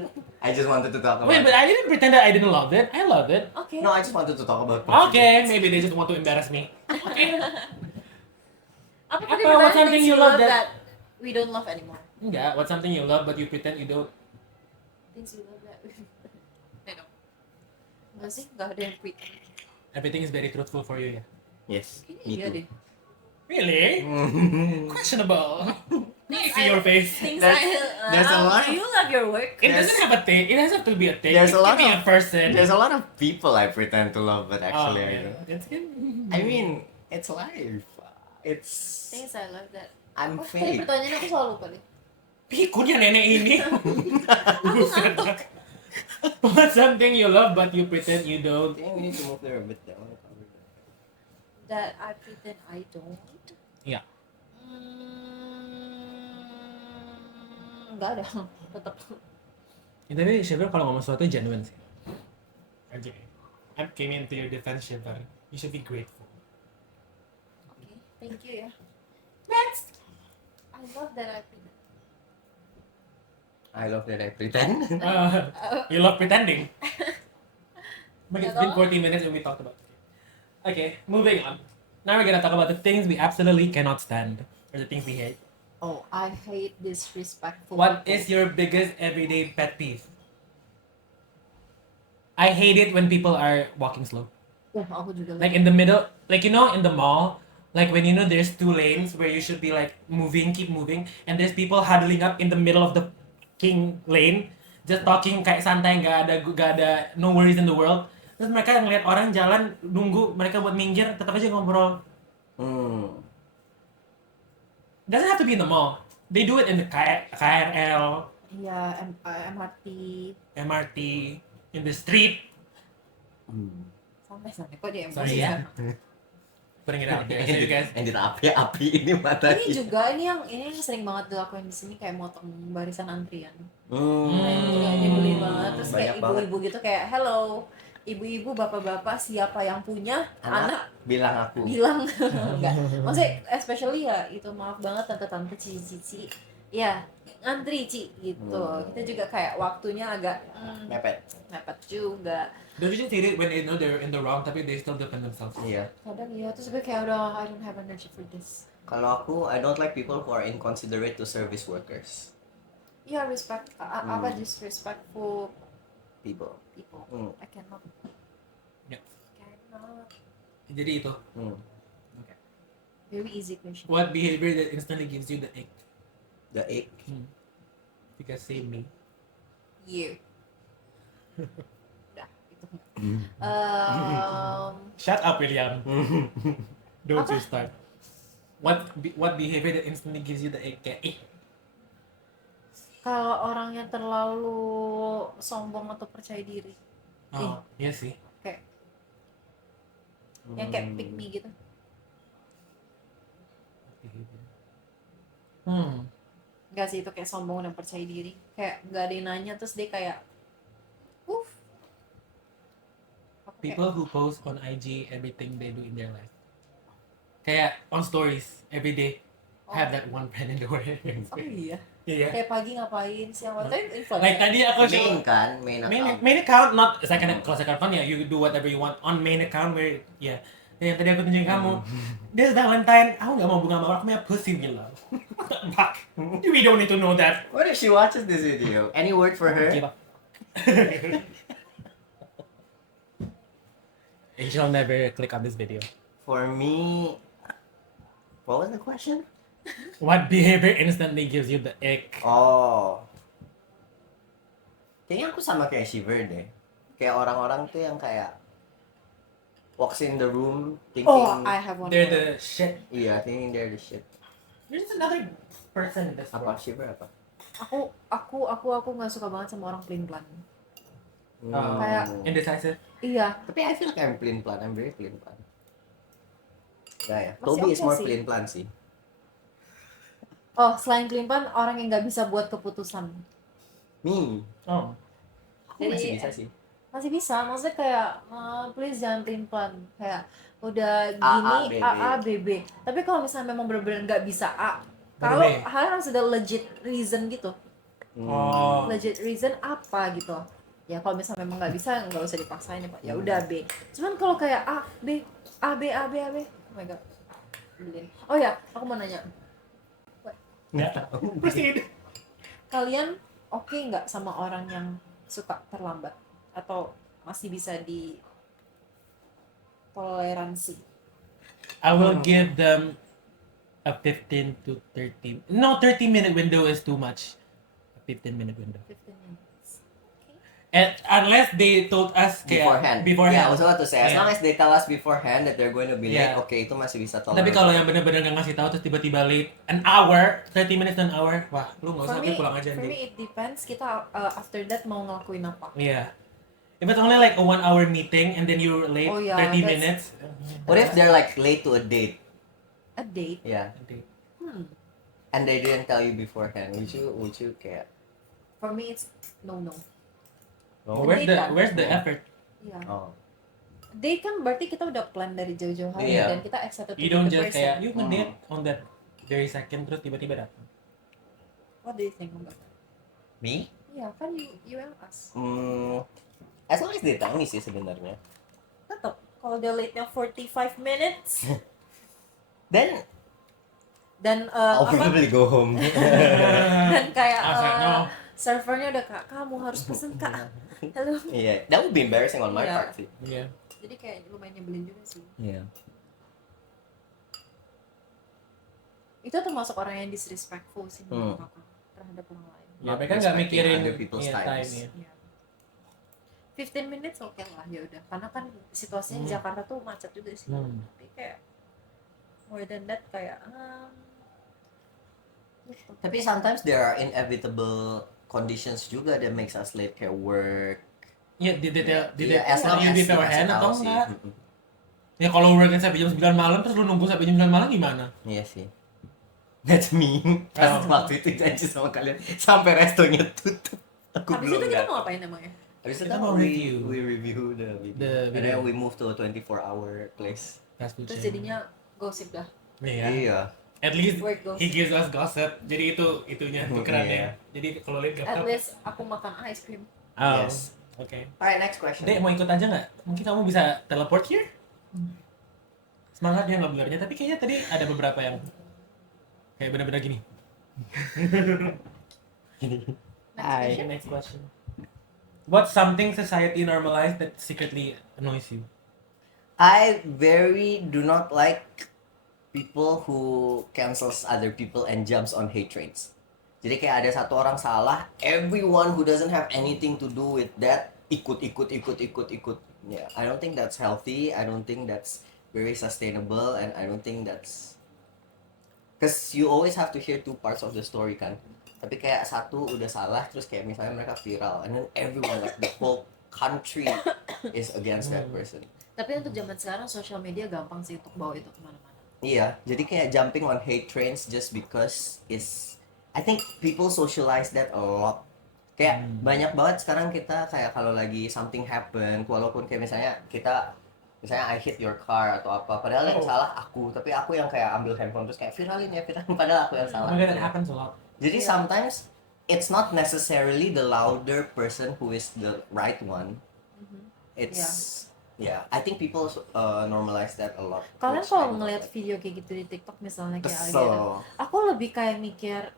I just wanted to talk about. Wait, but I didn't pretend that I didn't love it. I loved it. Oke. No, I just wanted to talk about. puffer Okay, jackets. maybe they just want to embarrass me. Okay. Apa Apa, tadi what's pertanyaan something things you love that- we don't love anymore? Enggak, what's something you love but you pretend you don't? Things we love that I don't. Enggak sih, enggak ada yang pretend. Everything is very truthful for you, ya? Yes. Kayaknya Me iya too. deh. Really? Questionable. Let me see your face. Things There's a lot Do of- you love your work? It There's- doesn't have a thing. It doesn't have to be a thing. There's It a lot can be of- a person. There's a lot of people I pretend to love, but actually I yeah. don't. That's good. I mean, it's life. It's. Things I love that. I'm Oh, tadi fake. pertanyaannya aku selalu lupa deh. Pikunnya nenek ini. Buset. What's something you love but you pretend you don't? I think we need to move there a bit down. That I pretend I don't. Iya. Enggak ada. Tetap. Ya, tapi Shiver kalau ngomong sesuatu genuine sih. Anjir. I came into your defense, Shiver. You should be grateful. Thank you ya. Next. I love that I pretend. I love that I pretend. You love pretending. But it's been Hello? 40 minutes and we talked about it. Okay, moving on. Now we're gonna talk about the things we absolutely cannot stand, or the things we hate. Oh, I hate disrespectful What people. is your biggest everyday pet peeve? I hate it when people are walking slow. Oh, aku juga Like in the middle, like you know, in the mall, like when you know there's 2 lanes where you should be like moving, keep moving, and there's people huddling up in the middle of the king lane, just talking kayak santai, gak ada no worries in the world. Terus mereka ngeliat orang jalan nunggu mereka buat minggir, tetap aja ngobrol. Doesn't have to be in the mall. They do it in the KRL, Iya, MRT. MRT, in the street. Sampai kok dia Sorry emosi ya. kan? Putting it out there. So you guys, Edit api ini mata. Ini juga ini yang sering banget dilakuin di sini kayak motong barisan antrian. Hmm. Ini juga nyebelin banget terus kayak Banyak banget. ibu-ibu gitu kayak hello ibu-ibu bapak-bapak siapa yang punya anak bilang aku. bilang enggak maksudnya especially ya itu maaf banget tante-tante cici-cici ya antri Ci gitu kita juga kayak waktunya agak Mepet. mepet juga don't you just hate it when they know they're in the wrong tapi they still defend themselves? Iya. kadang ya terus gue kayak udah I don't have energy for this Kalau aku, I don't like people who are inconsiderate to service workers. ya respect apa disrespectful People. people I cannot Yeah. cannot Jadi itu. very easy question What behavior that instantly gives you the ick? The egg. You guys say me. you udah itu Shut up, William. Don't Apa? you start. What behavior that instantly gives you the ick? Kayak kalau orangnya terlalu sombong atau percaya diri Oh, iya sih. kayak yang kayak pick me gitu enggak sih itu kayak sombong dan percaya diri kayak nggak ada yang nanya terus dia kayak Aku kayak, People who post on IG everything they do in their life. Kayak on stories every day. Have that one pen in the way. oh iya Iya. kayak pagi ngapain siang ngapain influencer Like tadi aku show Main kan, main account. main account, not second account. Kalau second account ya you do whatever you want on main account where ya. Yang tadi aku tunjukin kamu. This Valentine, aku nggak mau bunga mawar, aku punya pussy Willow. Fuck. We don't need to know that. What if she watches this video? Any word for her? Give up. And she'll never click on this video. For me, what was the question? What behavior instantly gives you the ick? Oh. Kayaknya aku sama kayak Shiver deh. Kayak orang-orang tuh yang kayak walks in the room thinking, oh I have one They're more. the shit. iya, thinking they're the shit. There's just another person in this Apa world. Shiver apa? aku nggak suka banget sama orang plain plan Kayak- Indecisive. iya Tapi I feel like I'm plain plan. I'm very plain plan. Ya. Masih Toby is oke more sih. plain plan sih. oh selain plain plan orang yang nggak bisa buat keputusan Me. Oh. Aku masih Jadi- bisa sih. masih bisa maksudnya kayak please jangan plain plan kayak udah A, gini B, B. A B B tapi kalau misalnya memang benar-benar nggak bisa A Baru kalau B. harus ada legit reason gitu Oh. legit reason apa gitu ya kalau misalnya memang nggak bisa nggak usah dipaksain ya pak ya udah B cuman kalau kayak A B A B A B A B oh my god Belin. Oh ya aku mau nanya Nggak tahu. Proceed. kalian oke nggak sama orang yang suka terlambat atau masih bisa di toleransi I will give them a 15 to 30. No, 30-minute window is too much. A 15-minute window. 15 minutes And unless they told us kayak Beforehand. Yeah, I was about to say, as Yeah. long as they tell us beforehand that they're going to be late, Yeah. okay, itu masih bisa Tapi tolerable. kalau yang benar-benar nggak ngasih tahu terus tiba-tiba late an hour, 30 minutes to an hour, wah, lu nggak usah, tapi pulang aja for nanti. me it depends kita after that mau ngelakuin apa Yeah. If it's only like a 1-hour meeting and then you're late Oh, yeah, 30 that's- minutes. What if they're like late to a date? a date Yeah. And they didn't tell you beforehand. Would you care? for me it's no Where's Date the kan? where's the effort? iya Oh. Date kan berarti kita udah plan dari jauh-jauh hari Iya. dan kita excited to You meet don't the just person. kayak you ngedate on that very second terus tiba-tiba datang. What do you think about that? Me? Iya kan you and us. As long as they tell me sih sebenarnya. Tetap kalau dia late-nya 45 minutes Then dan I'll probably go home. dan kayak No. servernya udah kak kamu harus pesen kak. Hello. Yeah, that would be embarrassing on my Iya. part sih. Yeah. Jadi kayak lumayan nyebelin juga sih. Yeah. Itu termasuk orang yang disrespectful sih menurut aku terhadap orang lain. Ya, Not mereka nggak respecting mikirin other people's time times. ya. Iya. 15 minutes oke lah ya udah karena kan situasinya Jakarta tuh macet juga sih. Tapi kayak more than that kayak gitu. Tapi sometimes there are inevitable conditions juga that makes us late kayak work. Iya, did Yeah, as long you as did you beforehand kasih atau tahu sih. enggak? Ya kalau worknya sampai jam 9 malam terus lu nunggu sampai jam 9 malam gimana? Iya sih. That's me. Pas waktu itu janji sama kalian sampai restonya tutup. Aku Habis belum itu kita datang. mau ngapain emangnya? Habis itu Kita mau review. we review the video. And then we move to a 24-hour place. Fast food Terus chain. jadinya gosip dah. Iya. Iya. At least Work gossip. he gives us gossip. Jadi itunya tukerannya. Iya. Jadi kalau lihat At least aku makan ice cream. Oh. Yes. Oke. Alright, next question. Dek mau ikut aja nggak? Mungkin kamu bisa teleport here? Semangat dia nggak blurnya, tapi kayaknya tadi ada beberapa yang kayak benar-benar gini. Next Next question. What's something society normalized that secretly annoys you? I very do not like people who cancels other people and jumps on hate trains. Jadi kayak ada satu orang salah, everyone who doesn't have anything to do with that ikut. Yeah, I don't think that's healthy. I don't think that's very sustainable, and I don't think that's because you always have to hear two parts of the story kan. Tapi kayak satu udah salah, terus kayak misalnya mereka viral, and then everyone like the whole country is against that person. Tapi untuk zaman sekarang sosial media gampang sih untuk bawa itu kemana-mana. Iya, jadi kayak jumping on hate trains just because I think people socialize that a lot. Kayak banyak banget sekarang kita kayak kalau lagi something happen, walaupun kayak misalnya I hit your car atau apa, padahal yang salah aku, tapi aku yang kayak ambil handphone terus kayak viralin, padahal aku yang salah. Okay, that happens a lot. Jadi sometimes it's not necessarily the louder person who is the right one. It's I think people normalize that a lot. Kalian which I kalau don't ngeliat like. video kayak gitu di TikTok misalnya kayak gitu, Kesel. aku lebih kayak mikir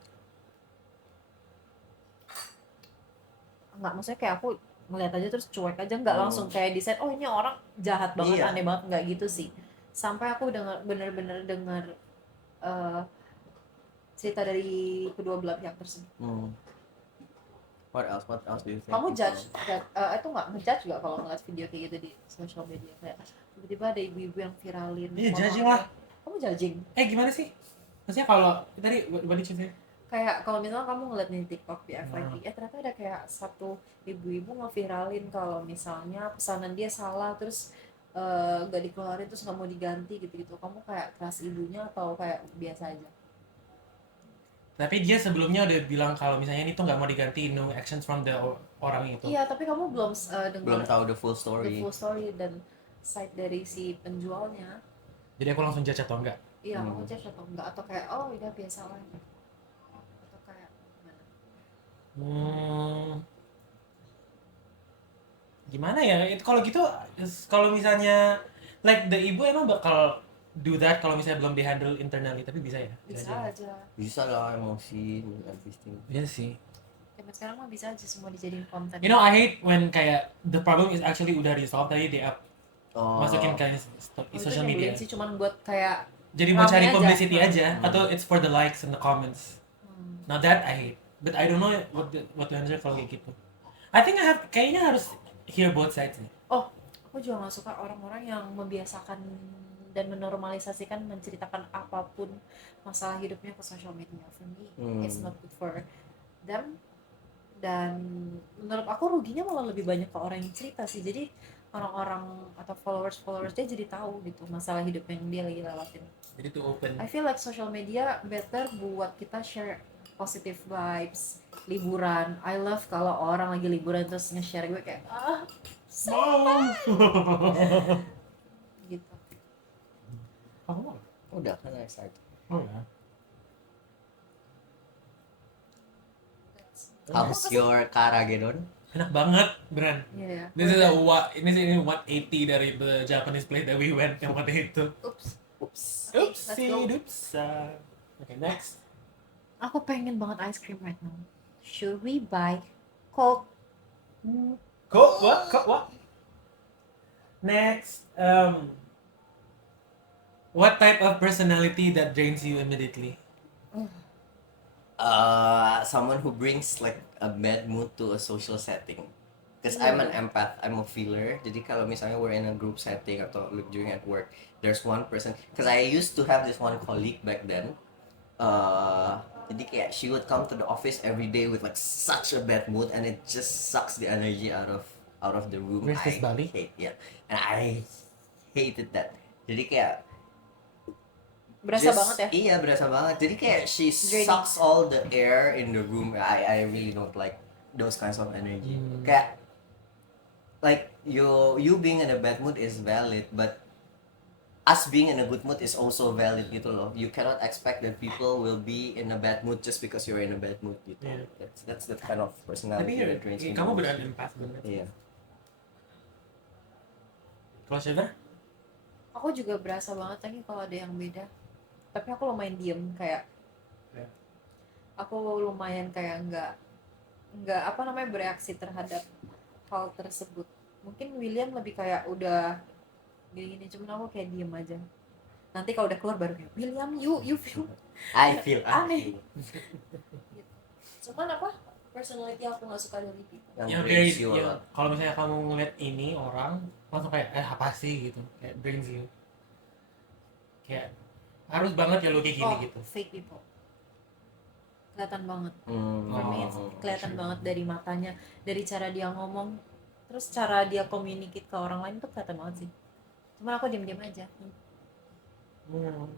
maksudnya kayak aku ngeliat aja terus cuek aja nggak langsung kayak decide oh ini orang jahat banget Iya. aneh banget nggak gitu sih sampai aku bener-bener dengar cerita dari kedua belah pihak tersebut. What else do you think? Kamu judge itu nggak ngejudge nggak kalau ngeliat video kayak gitu di social media kayak tiba-tiba ada ibu-ibu yang viralin Iya, foto judging apa. lah. Kamu judging Gimana sih? Maksudnya kalau tadi what did you say? kayak kalau misalnya kamu ngeliat di TikTok di FYP ternyata ada kayak satu ibu-ibu ngeviralin kalau misalnya pesanan dia salah terus gak dikeluarin terus nggak mau diganti gitu-gitu, kamu kayak keras ibunya atau kayak biasa aja? Tapi dia sebelumnya udah bilang kalau misalnya ini tuh nggak mau diganti, no actions from the orang itu. Iya tapi kamu belum Belum dengar tahu the full the story. full story dan side dari si penjualnya. Jadi aku langsung judge atau enggak? Iya, kamu judge atau enggak atau kayak oh udah biasa lah atau kayak gimana? Gimana ya? Kalau gitu, kalau misalnya like the ibu emang bakal do that kalau misalnya belum di-handle internally, tapi bisa ya? Bisa aja. Bisa lah emosi and everything. Iya sih. Zaman sekarang mah bisa aja semua dijadiin konten. You know, I hate when kayak the problem is actually udah resolved tadi dia masukin ke social media. Sih cuman buat kayak Jadi mau cari rame aja. publicity aja atau it's for the likes and the comments. Now that I hate, but I don't know what to answer kalau kayak gitu. I think kayaknya harus hear both sides nih. Oh, aku juga gak suka orang-orang yang membiasakan dan menormalisasikan menceritakan apapun masalah hidupnya ke social media. For me, it's not good for them. Dan menurut aku ruginya malah lebih banyak ke orang yang cerita sih. Jadi orang-orang atau followers dia jadi tahu gitu masalah hidup yang dia lagi lewatin. Jadi tuh open. I feel like social media better buat kita share positive vibes, liburan. I love kalau orang lagi liburan terus nge-share gue kayak Mom. Gitu. Oh, Udah kan excited. oh ya. How's your Karagedon? Enak banget, beneran. Iya. This is ini 180 dari the Japanese place that we went yang waktu itu. Oops. Oops. Okay, let's Oopsie go. doopsa. Okay, next. Aku pengen banget ice cream right now. Should we buy Coke? What? Next. What type of personality that drains you immediately? Someone who brings like a bad mood to a social setting. Because I'm an empath, I'm a feeler. Jadi kalau misalnya we're in a group setting atau like during at work, there's one person. Because I used to have this one colleague back then. Jadi kayak she would come to the office every day with like such a bad mood, and it just sucks the energy out of the room. Where's this Bali? And I hated that. Jadi kayak Berasa banget ya? Iya, berasa banget. Jadi kayak she Draining. sucks all the air in the room. I really don't like those kinds of energy. Kayak like you being in a bad mood is valid, but us being in a good mood is also valid gitu loh. You cannot expect that people will be in a bad mood just because you're in a bad mood gitu. Yeah. That's the kind of personality Tapi that drains me. kamu beneran empath bener. Iya. Kalau Shiva? Aku juga berasa banget lagi kalau ada yang beda. Tapi aku lumayan diem kayak. Ya. Aku lumayan kayak nggak apa namanya bereaksi terhadap hal tersebut. Mungkin William lebih kayak udah gini-gini, cuman aku kayak diem aja. Nanti kalau udah keluar baru kayak William, you feel I feel aneh. Cuman apa? Personality aku nggak suka dari people. Yang drains very, you a yang lot. kalau misalnya kamu ngeliat ini orang langsung kayak apa sih gitu, kayak drains you. Kayak harus banget ya lo kayak gini gitu. Fake people. Kelihatan banget. Hmm. For me, it's kelihatan banget dari matanya, dari cara dia ngomong, terus cara dia communicate ke orang lain tuh kelihatan banget sih. Cuman aku diam-diam aja.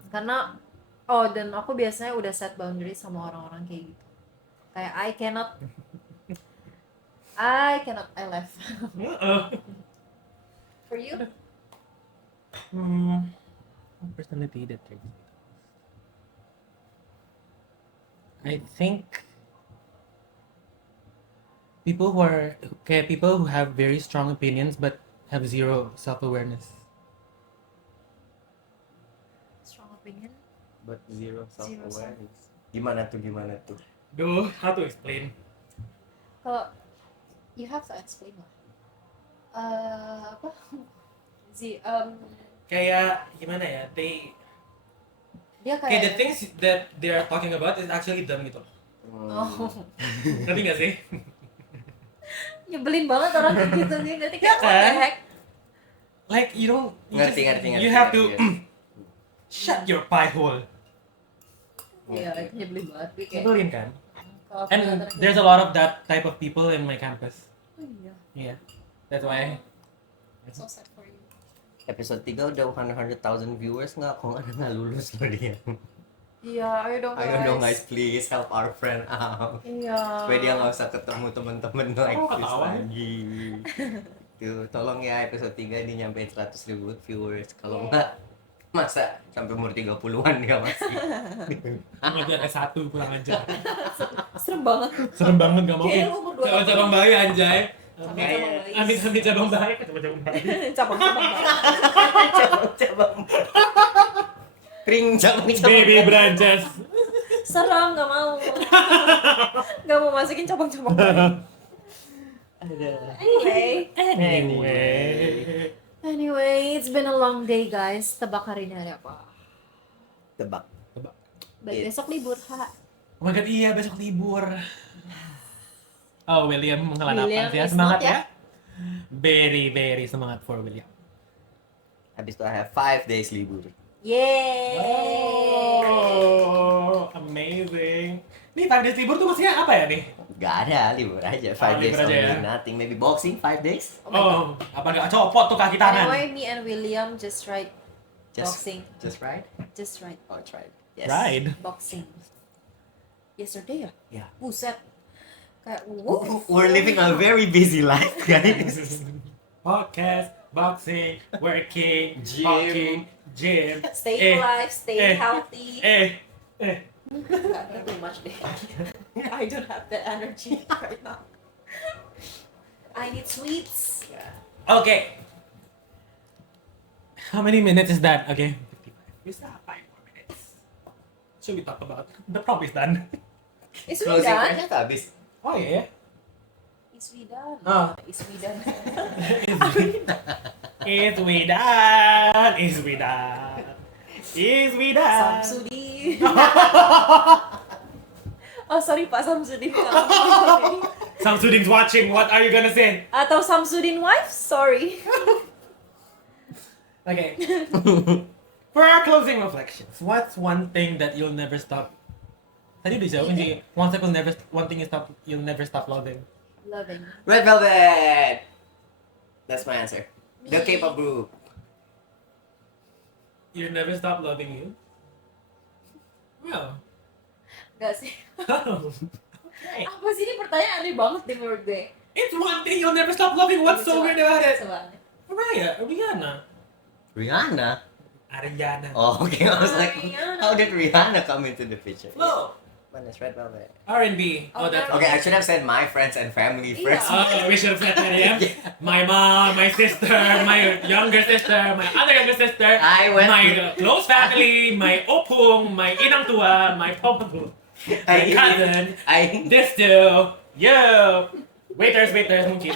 Karena dan aku biasanya udah set boundaries sama orang-orang kayak gitu. Kayak I left. For you? Personality that drains me. I think people who have very strong opinions but have zero self-awareness. Strong opinion? But zero Zero self-awareness. Gimana tuh? Duh, how to explain? Kalau you have to explain lah. Apa? Kayak gimana ya? Dia Kayak the kayak things that they are talking about is actually dumb gitu. oh, Ngerti nggak sih? nyebelin banget orang kayak gitu sih. Nanti kayak what the Kan? heck? Like you don't. Ngerti. You have to shut your pie hole. Iya, itu nyebelin banget. Dia kayak Nyebelin kan? kalau aku And kelihatan there's a lot of that type of people in my campus. oh, iya. Yeah, that's why. So sad for you. Episode 3 udah 100,000 viewers nggak? Kok nggak lulus loh dia? Iya, ayo dong guys. Ayo dong guys, please help our friend out. Iya. Supaya dia nggak usah ketemu temen-temen like Oh, this ketawa. lagi. Tuh, tolong ya episode 3 ini nyampein 100,000 viewers. Kalau Yeah. nggak, masa sampai umur 30-an dia masih. Ngajar S1 pulang aja. Serem banget. Serem banget gak mau. Kayak umur 20. Cabang bayi anjay. Sampai cabang bayi. Ambil cabang bayi. Cabang-cabang banget. Cabang. Kring cabang. Baby branches. Serem, gak mau. Gak mau masukin cabang-cabang bayi. Anyway, it's been a long day guys. Tebak hari ini hari apa? Tebak. Baik, besok libur, ha. Oh my god, iya besok libur. Oh, William menghela William napas ya. is Semangat not, ya? ya. Very semangat for William. Habis itu I have 5 days libur. Yeay. Oh, amazing. Nih 5 days libur tuh maksudnya apa ya nih? Gak ada, libur aja. 5 days libur aja only, ya. nothing. Maybe boxing 5 days. Oh my God. Apa gak copot tuh kaki tangan? Anyway, me and William just tried boxing. Just right? Just tried Oh, tried. Yes. Ride. boxing. Yesterday ya? podcast, boxing, working, Gym. walking, gym. Staying alive, staying eh, healthy. Eh. Not too much day. I don't have the energy right now. I need sweets. Okay. How many minutes is that? Okay. 55. We still have 5 more minutes. Should we talk about? The prom is done. Is we Closing done? prayer habis. Oh yeah. Is we done? Ah. Is we done? Is we done? Is we done? Is we done? Samsudin. Oh sorry Pak Samsudin. Samsudin's watching. What are you gonna say? Atau Samsudin wife? Sorry. Okay. For our closing reflections, what's one thing that you'll never stop? Tadi udah jawab sih. One thing you'll never stop loving. Loving. Red Velvet. That's my answer. The Me. K-pop group. You'll never stop loving you. Well. Gak sih. Okay. Apa sih ini pertanyaan aneh banget deh menurut gue. It's one thing you'll never stop loving. What's so Coba, weird about it? coba. Rihanna. Rihanna. Ariana. Oh, okay. I was like, Rihanna. how did Rihanna come into the picture? Flo. But it's Red Velvet. R&B. Oh, that's Okay, I should have said my friends and family first. Yeah. We should have said that, yeah? My mom, my sister, my younger sister, my other younger sister, I went my to- close family, my opung, my inang tua, my popo, my cousin, this too, you. Waiters, mungkin.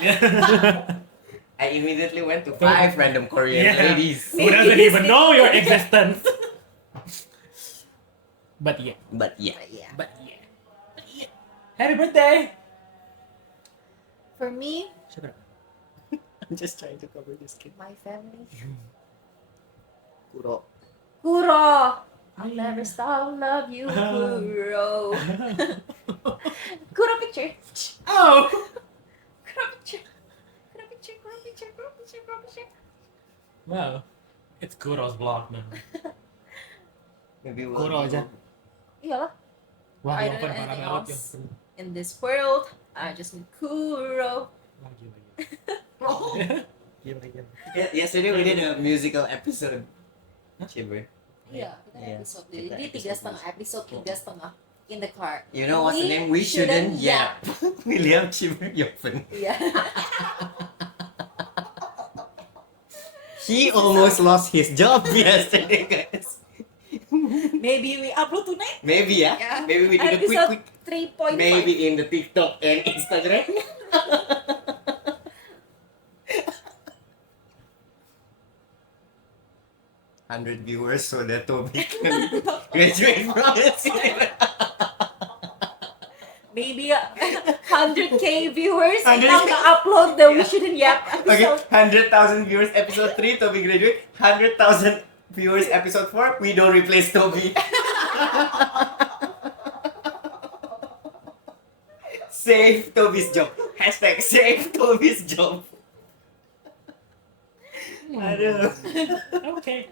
I immediately went to 5 random Korean Yeah. ladies. Who doesn't even know your existence? But yeah. But yeah. Yeah. But yeah. Happy birthday! For me, Shut up. I'm just trying to cover this kid. my family. Kuro. Kuro! I'll never stop love you, Kuro. Kuro picture. Oh! Kuro picture. Kuro picture, Kuro picture, Kuro picture, Kuro picture. Well, it's Kuro's vlog now. Maybe we'll Kuro aja. Iyalah, Wah, I yang don't know parah anything banget else. yang in this world, I just need Kuro. lagi. Gila. Yesterday we did a musical episode. Shiver. Iya, kita Iya. episode. Kita Jadi episode 3,5 episode, 3,5 in the car. You know what's the We name? We shouldn't shouldn't yap. William Shiver Yopen. Iya. He almost lost his job yesterday, guys. Maybe we upload tonight. Maybe ya. Yeah. Maybe we did a Episode quick 3.5. maybe in the TikTok and Instagram. Hundred viewers so that Toby can graduate from it. Maybe 100k viewers 100K. lang na-upload the We Shouldn't Yap Okay, episode. 100,000 viewers episode 3, Toby graduate. 100,000 viewers episode 4, we don't replace Toby. Save Toby's job. Hashtag save Toby's job. Aduh. Okay.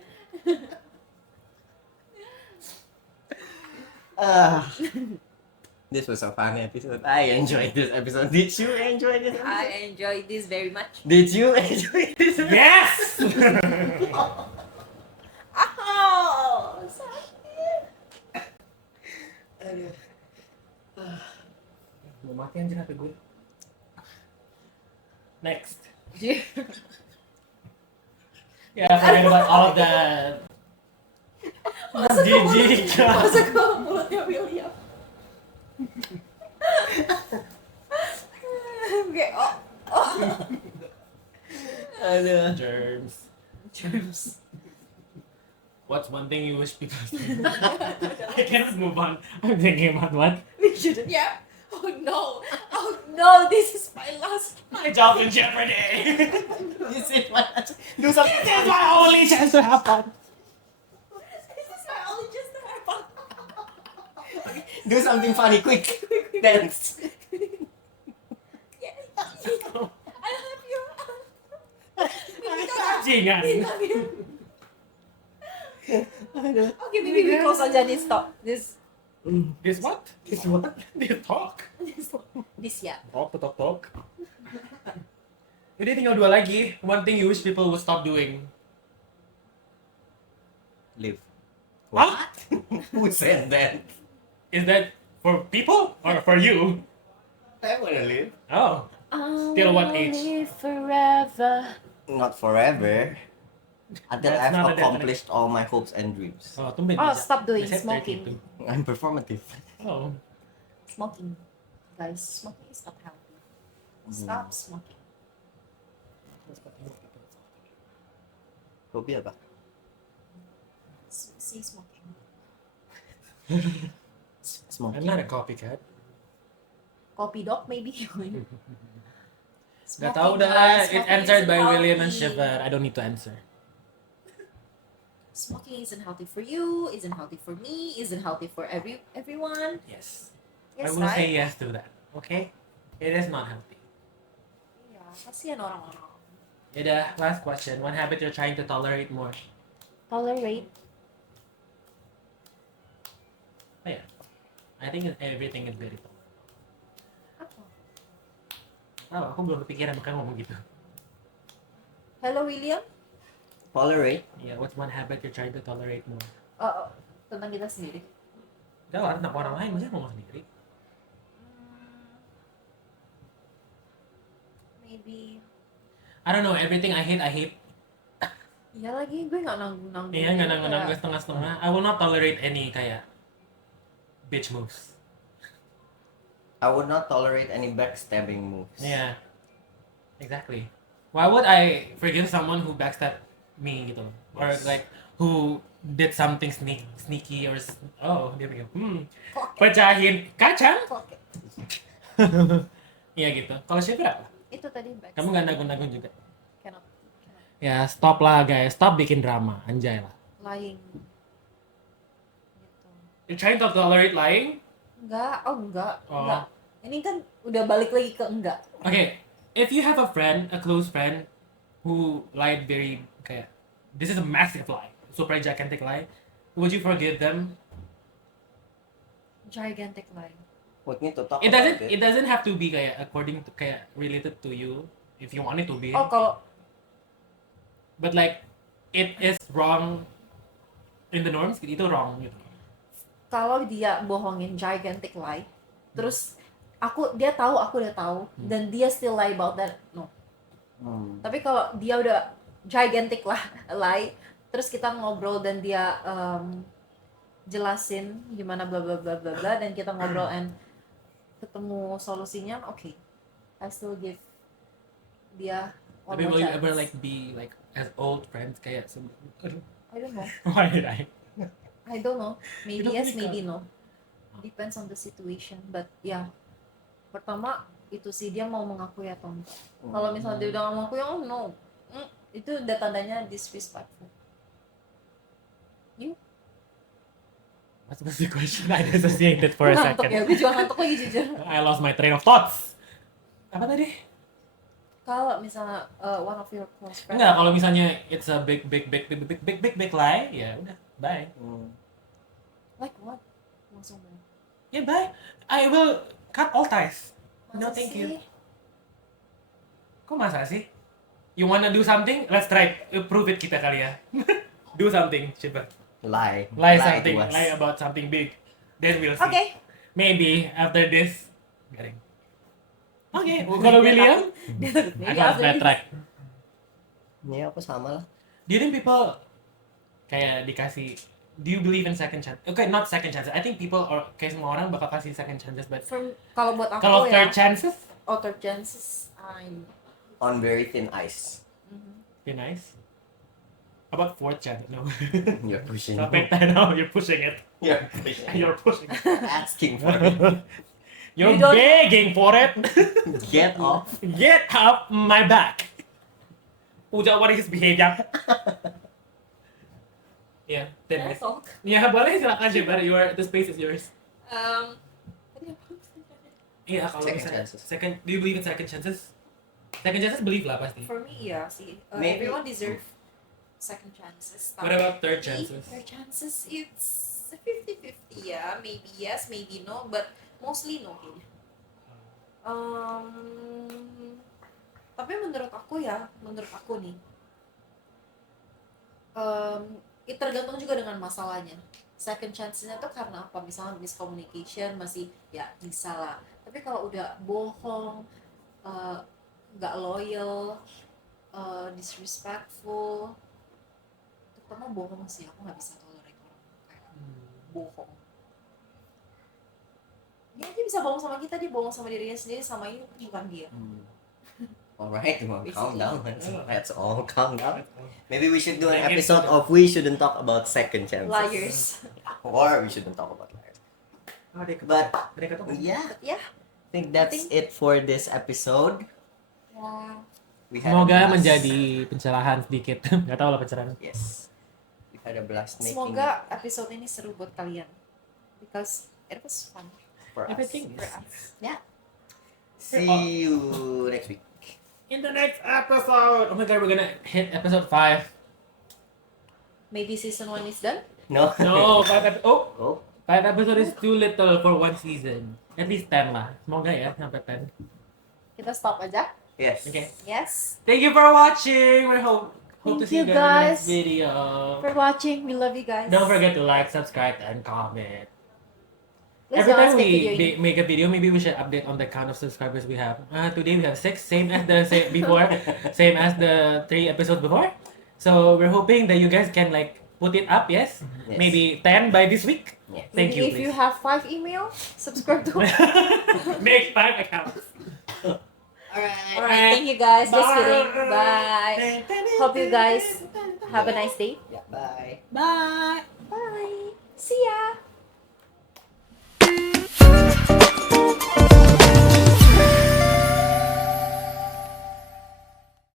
Ah. This was a fun episode. I enjoyed this episode. Did you enjoy this episode? I enjoyed this very much. Did you enjoy this episode? Yes! Oh, sakit. Aduh. Mau mati anjir HP gue. Next. Yeah, forget about all of that. Jijik. Masa ke mulutnya William? Oke, oh. Aduh. Germs. What's one thing you wish people said? I can't move on. I'm thinking about what? We shouldn't yap. Oh no, this is my last one. My job in jeopardy. This is what? Do something. This is my only chance to have fun. This is my only chance to have fun. Do something funny, quick. Dance. Yeah. I love you. Jingan. I love you. Aduh. Okay, maybe we close aja this talk. This This what? This what? This talk. this yeah. Talk. Udah tinggal 2 lagi. One thing you wish people would stop doing. Live. What? Who said that? Is that for people or for you? I wanna live. Oh. Till what age? Live forever. Not forever. Until That's I've not a definite- accomplished all my hopes and dreams. Oh, tumben. Oh, bisa. stop doing Biasanya smoking. 32. I'm performative. Oh. Smoking. Guys, smoking is not healthy. Stop smoking. Kopi apa? See smoking. I'm Smoking. not a copycat. Coffee dog maybe. Gak tau dah. It's Smoking answered isn't by William and healthy. Shiver. I don't need to answer. Smoking isn't healthy for you, isn't healthy for me, isn't healthy for everyone. Yes. Yes, I will say right? yes to that. Okay? It is not healthy. Iya, kasihan orang-orang. Yaudah, last question. One habit you're trying to tolerate more? Tolerate. Oh yeah. I think everything is very tolerable. Apa? Oh, aku belum kepikiran makanya ngomong gitu. Hello, William. Tolerate. Yeah, what's one habit you're trying to tolerate more? Tentang kita sendiri. Udah lah, tentang orang lain, maksudnya ngomong sendiri. Maybe. I don't know, everything I hate. Iya lagi, gue nggak nanggung-nanggung. Iya, nggak nanggung setengah-setengah. I will not tolerate any kayak bitch moves. I would not tolerate any backstabbing moves. Yeah, exactly. Why would I forgive someone who backstabbed me gitu? Or Yes. like who did something sneaky or dia bilang Clock it. pecahin kacang? Clock it. Iya gitu. Kalau Shiver apa? Itu tadi back. Kamu nggak nanggung-nanggung juga? Cannot. Ya stop lah guys, stop bikin drama, anjay lah. Lying. Gitu. You're trying to tolerate lying? Enggak, enggak. Oh. Enggak. Ini kan udah balik lagi ke enggak. Okay, if you have a friend, a close friend, who lied very kayak, this is a massive lie, super gigantic lie, would you forgive them? Gigantic lie. We need to talk It about doesn't. It doesn't have to be kayak according to kayak related to you, if you want it to be. Oh, kalau But like, it is wrong in the norms. Itu wrong gitu. kalau dia bohongin gigantic lie, terus dia tahu aku udah tahu, dan dia still lie about that, no. Tapi kalau dia udah gigantic lah lie, terus kita ngobrol dan dia jelasin gimana bla bla bla bla bla, dan kita ngobrol and ketemu solusinya, okay, I still give dia one Tapi more will you chance. ever like be like as old friends kayak aduh, I don't know. why did I? I don't know. Maybe Tidak yes, menikah. maybe no. Depends on the situation. But yeah, pertama itu sih dia mau mengakui atau enggak. Kalau misalnya dia udah nggak mengakui, oh no, itu udah tandanya disrespectful. What's the question? I dissociated for a Ngantuk second. ya, gue juga ngantuk lagi jujur. I lost my train of thoughts. Apa tadi? Kalau misalnya one of your close friends. Enggak, kalau misalnya it's a big lie, ya udah, bye. Like what? Langsung balik. Yeah, bye. I will cut all ties. No, Masa thank you. sih? Kok masa sih? You wanna do something? Let's try. Prove it kita kali ya. Do something, coba. Lie. Lie to something. us. Lie about something big. Then we'll see. Okay. Maybe after this. Garing. Okay. Kalau William, Dia takut. I Maybe got after that this. track. Ya, aku sama lah. Do you think people kayak dikasih? Do you believe in second chance? Okay, not second chances. I think people or kayak semua orang bakal kasih second chances, but Kalau buat aku kalau ya, third chances, third chances, I'm On very thin ice. be nice. How about fourth chance? No. You're pushing. Sampai no, you're pushing it. You're pushing. You're pushing it. Asking for it. You're You don't- begging for it. Get off. Get up my back. Udah, what is his behavior? Yeah, 10 Can I minutes. talk? Yeah, boleh silakan sih, but the space is yours. Tadi apa? Iya, kalau Second misalnya chances. do you believe in second chances? Second chances believe lah pasti. For me, yeah, see, Maybe- everyone deserve second chances. What about third chances? Third chances, it's 50-50, yeah. Maybe yes, maybe no, but mostly no. Tapi menurut aku nih, tergantung juga dengan masalahnya. Second chance-nya tuh karena apa? Misalnya miscommunication masih ya bisa lah. Tapi kalau udah bohong, nggak loyal, disrespectful, terutama bohong sih, aku nggak bisa tolerate orang kayak bohong. Dia aja bisa bohong sama kita, dia bohong sama dirinya sendiri, sama ini bukan dia. Alright, well, calm Basically. down. Let's all calm down. Maybe we should do an episode of we shouldn't talk about second chances. Liars. Or we shouldn't talk about liars. But yeah, Yeah. I think that's it for this episode. Ya. We had a Semoga blast. menjadi pencerahan sedikit. Gak tahu lah pencerahan. Yes. We had a blast making Semoga episode ini seru buat kalian. Because it was fun for us. Everything for us. Yeah. See you next week. In the next episode. Oh my god, we're gonna hit episode 5. Maybe season 1 is done. No. No, 5 Oh. 5 episodes is too little for one season. At least 10 lah. Semoga ya sampai 10. Kita stop aja. Yes. Okay. Yes. Thank you for watching. We hope to Thank see you you guys guys in the next video. For watching. We love you guys. Don't forget to like, subscribe, and comment. Let's Every go time skip video we ini. make a video, maybe we should update on the count of subscribers we have. Today we have 6, same as the before, same as the 3 episodes before. So we're hoping that you guys can like put it up, yes? Yes. Maybe 10 by this week. Yes. Thank Maybe you, if please. you have 5 email, subscribe to Make 5 accounts. Alright, thank you guys. Just kidding. Bye. Hope you guys have a nice day. Yeah. Bye. Bye. Bye. See ya.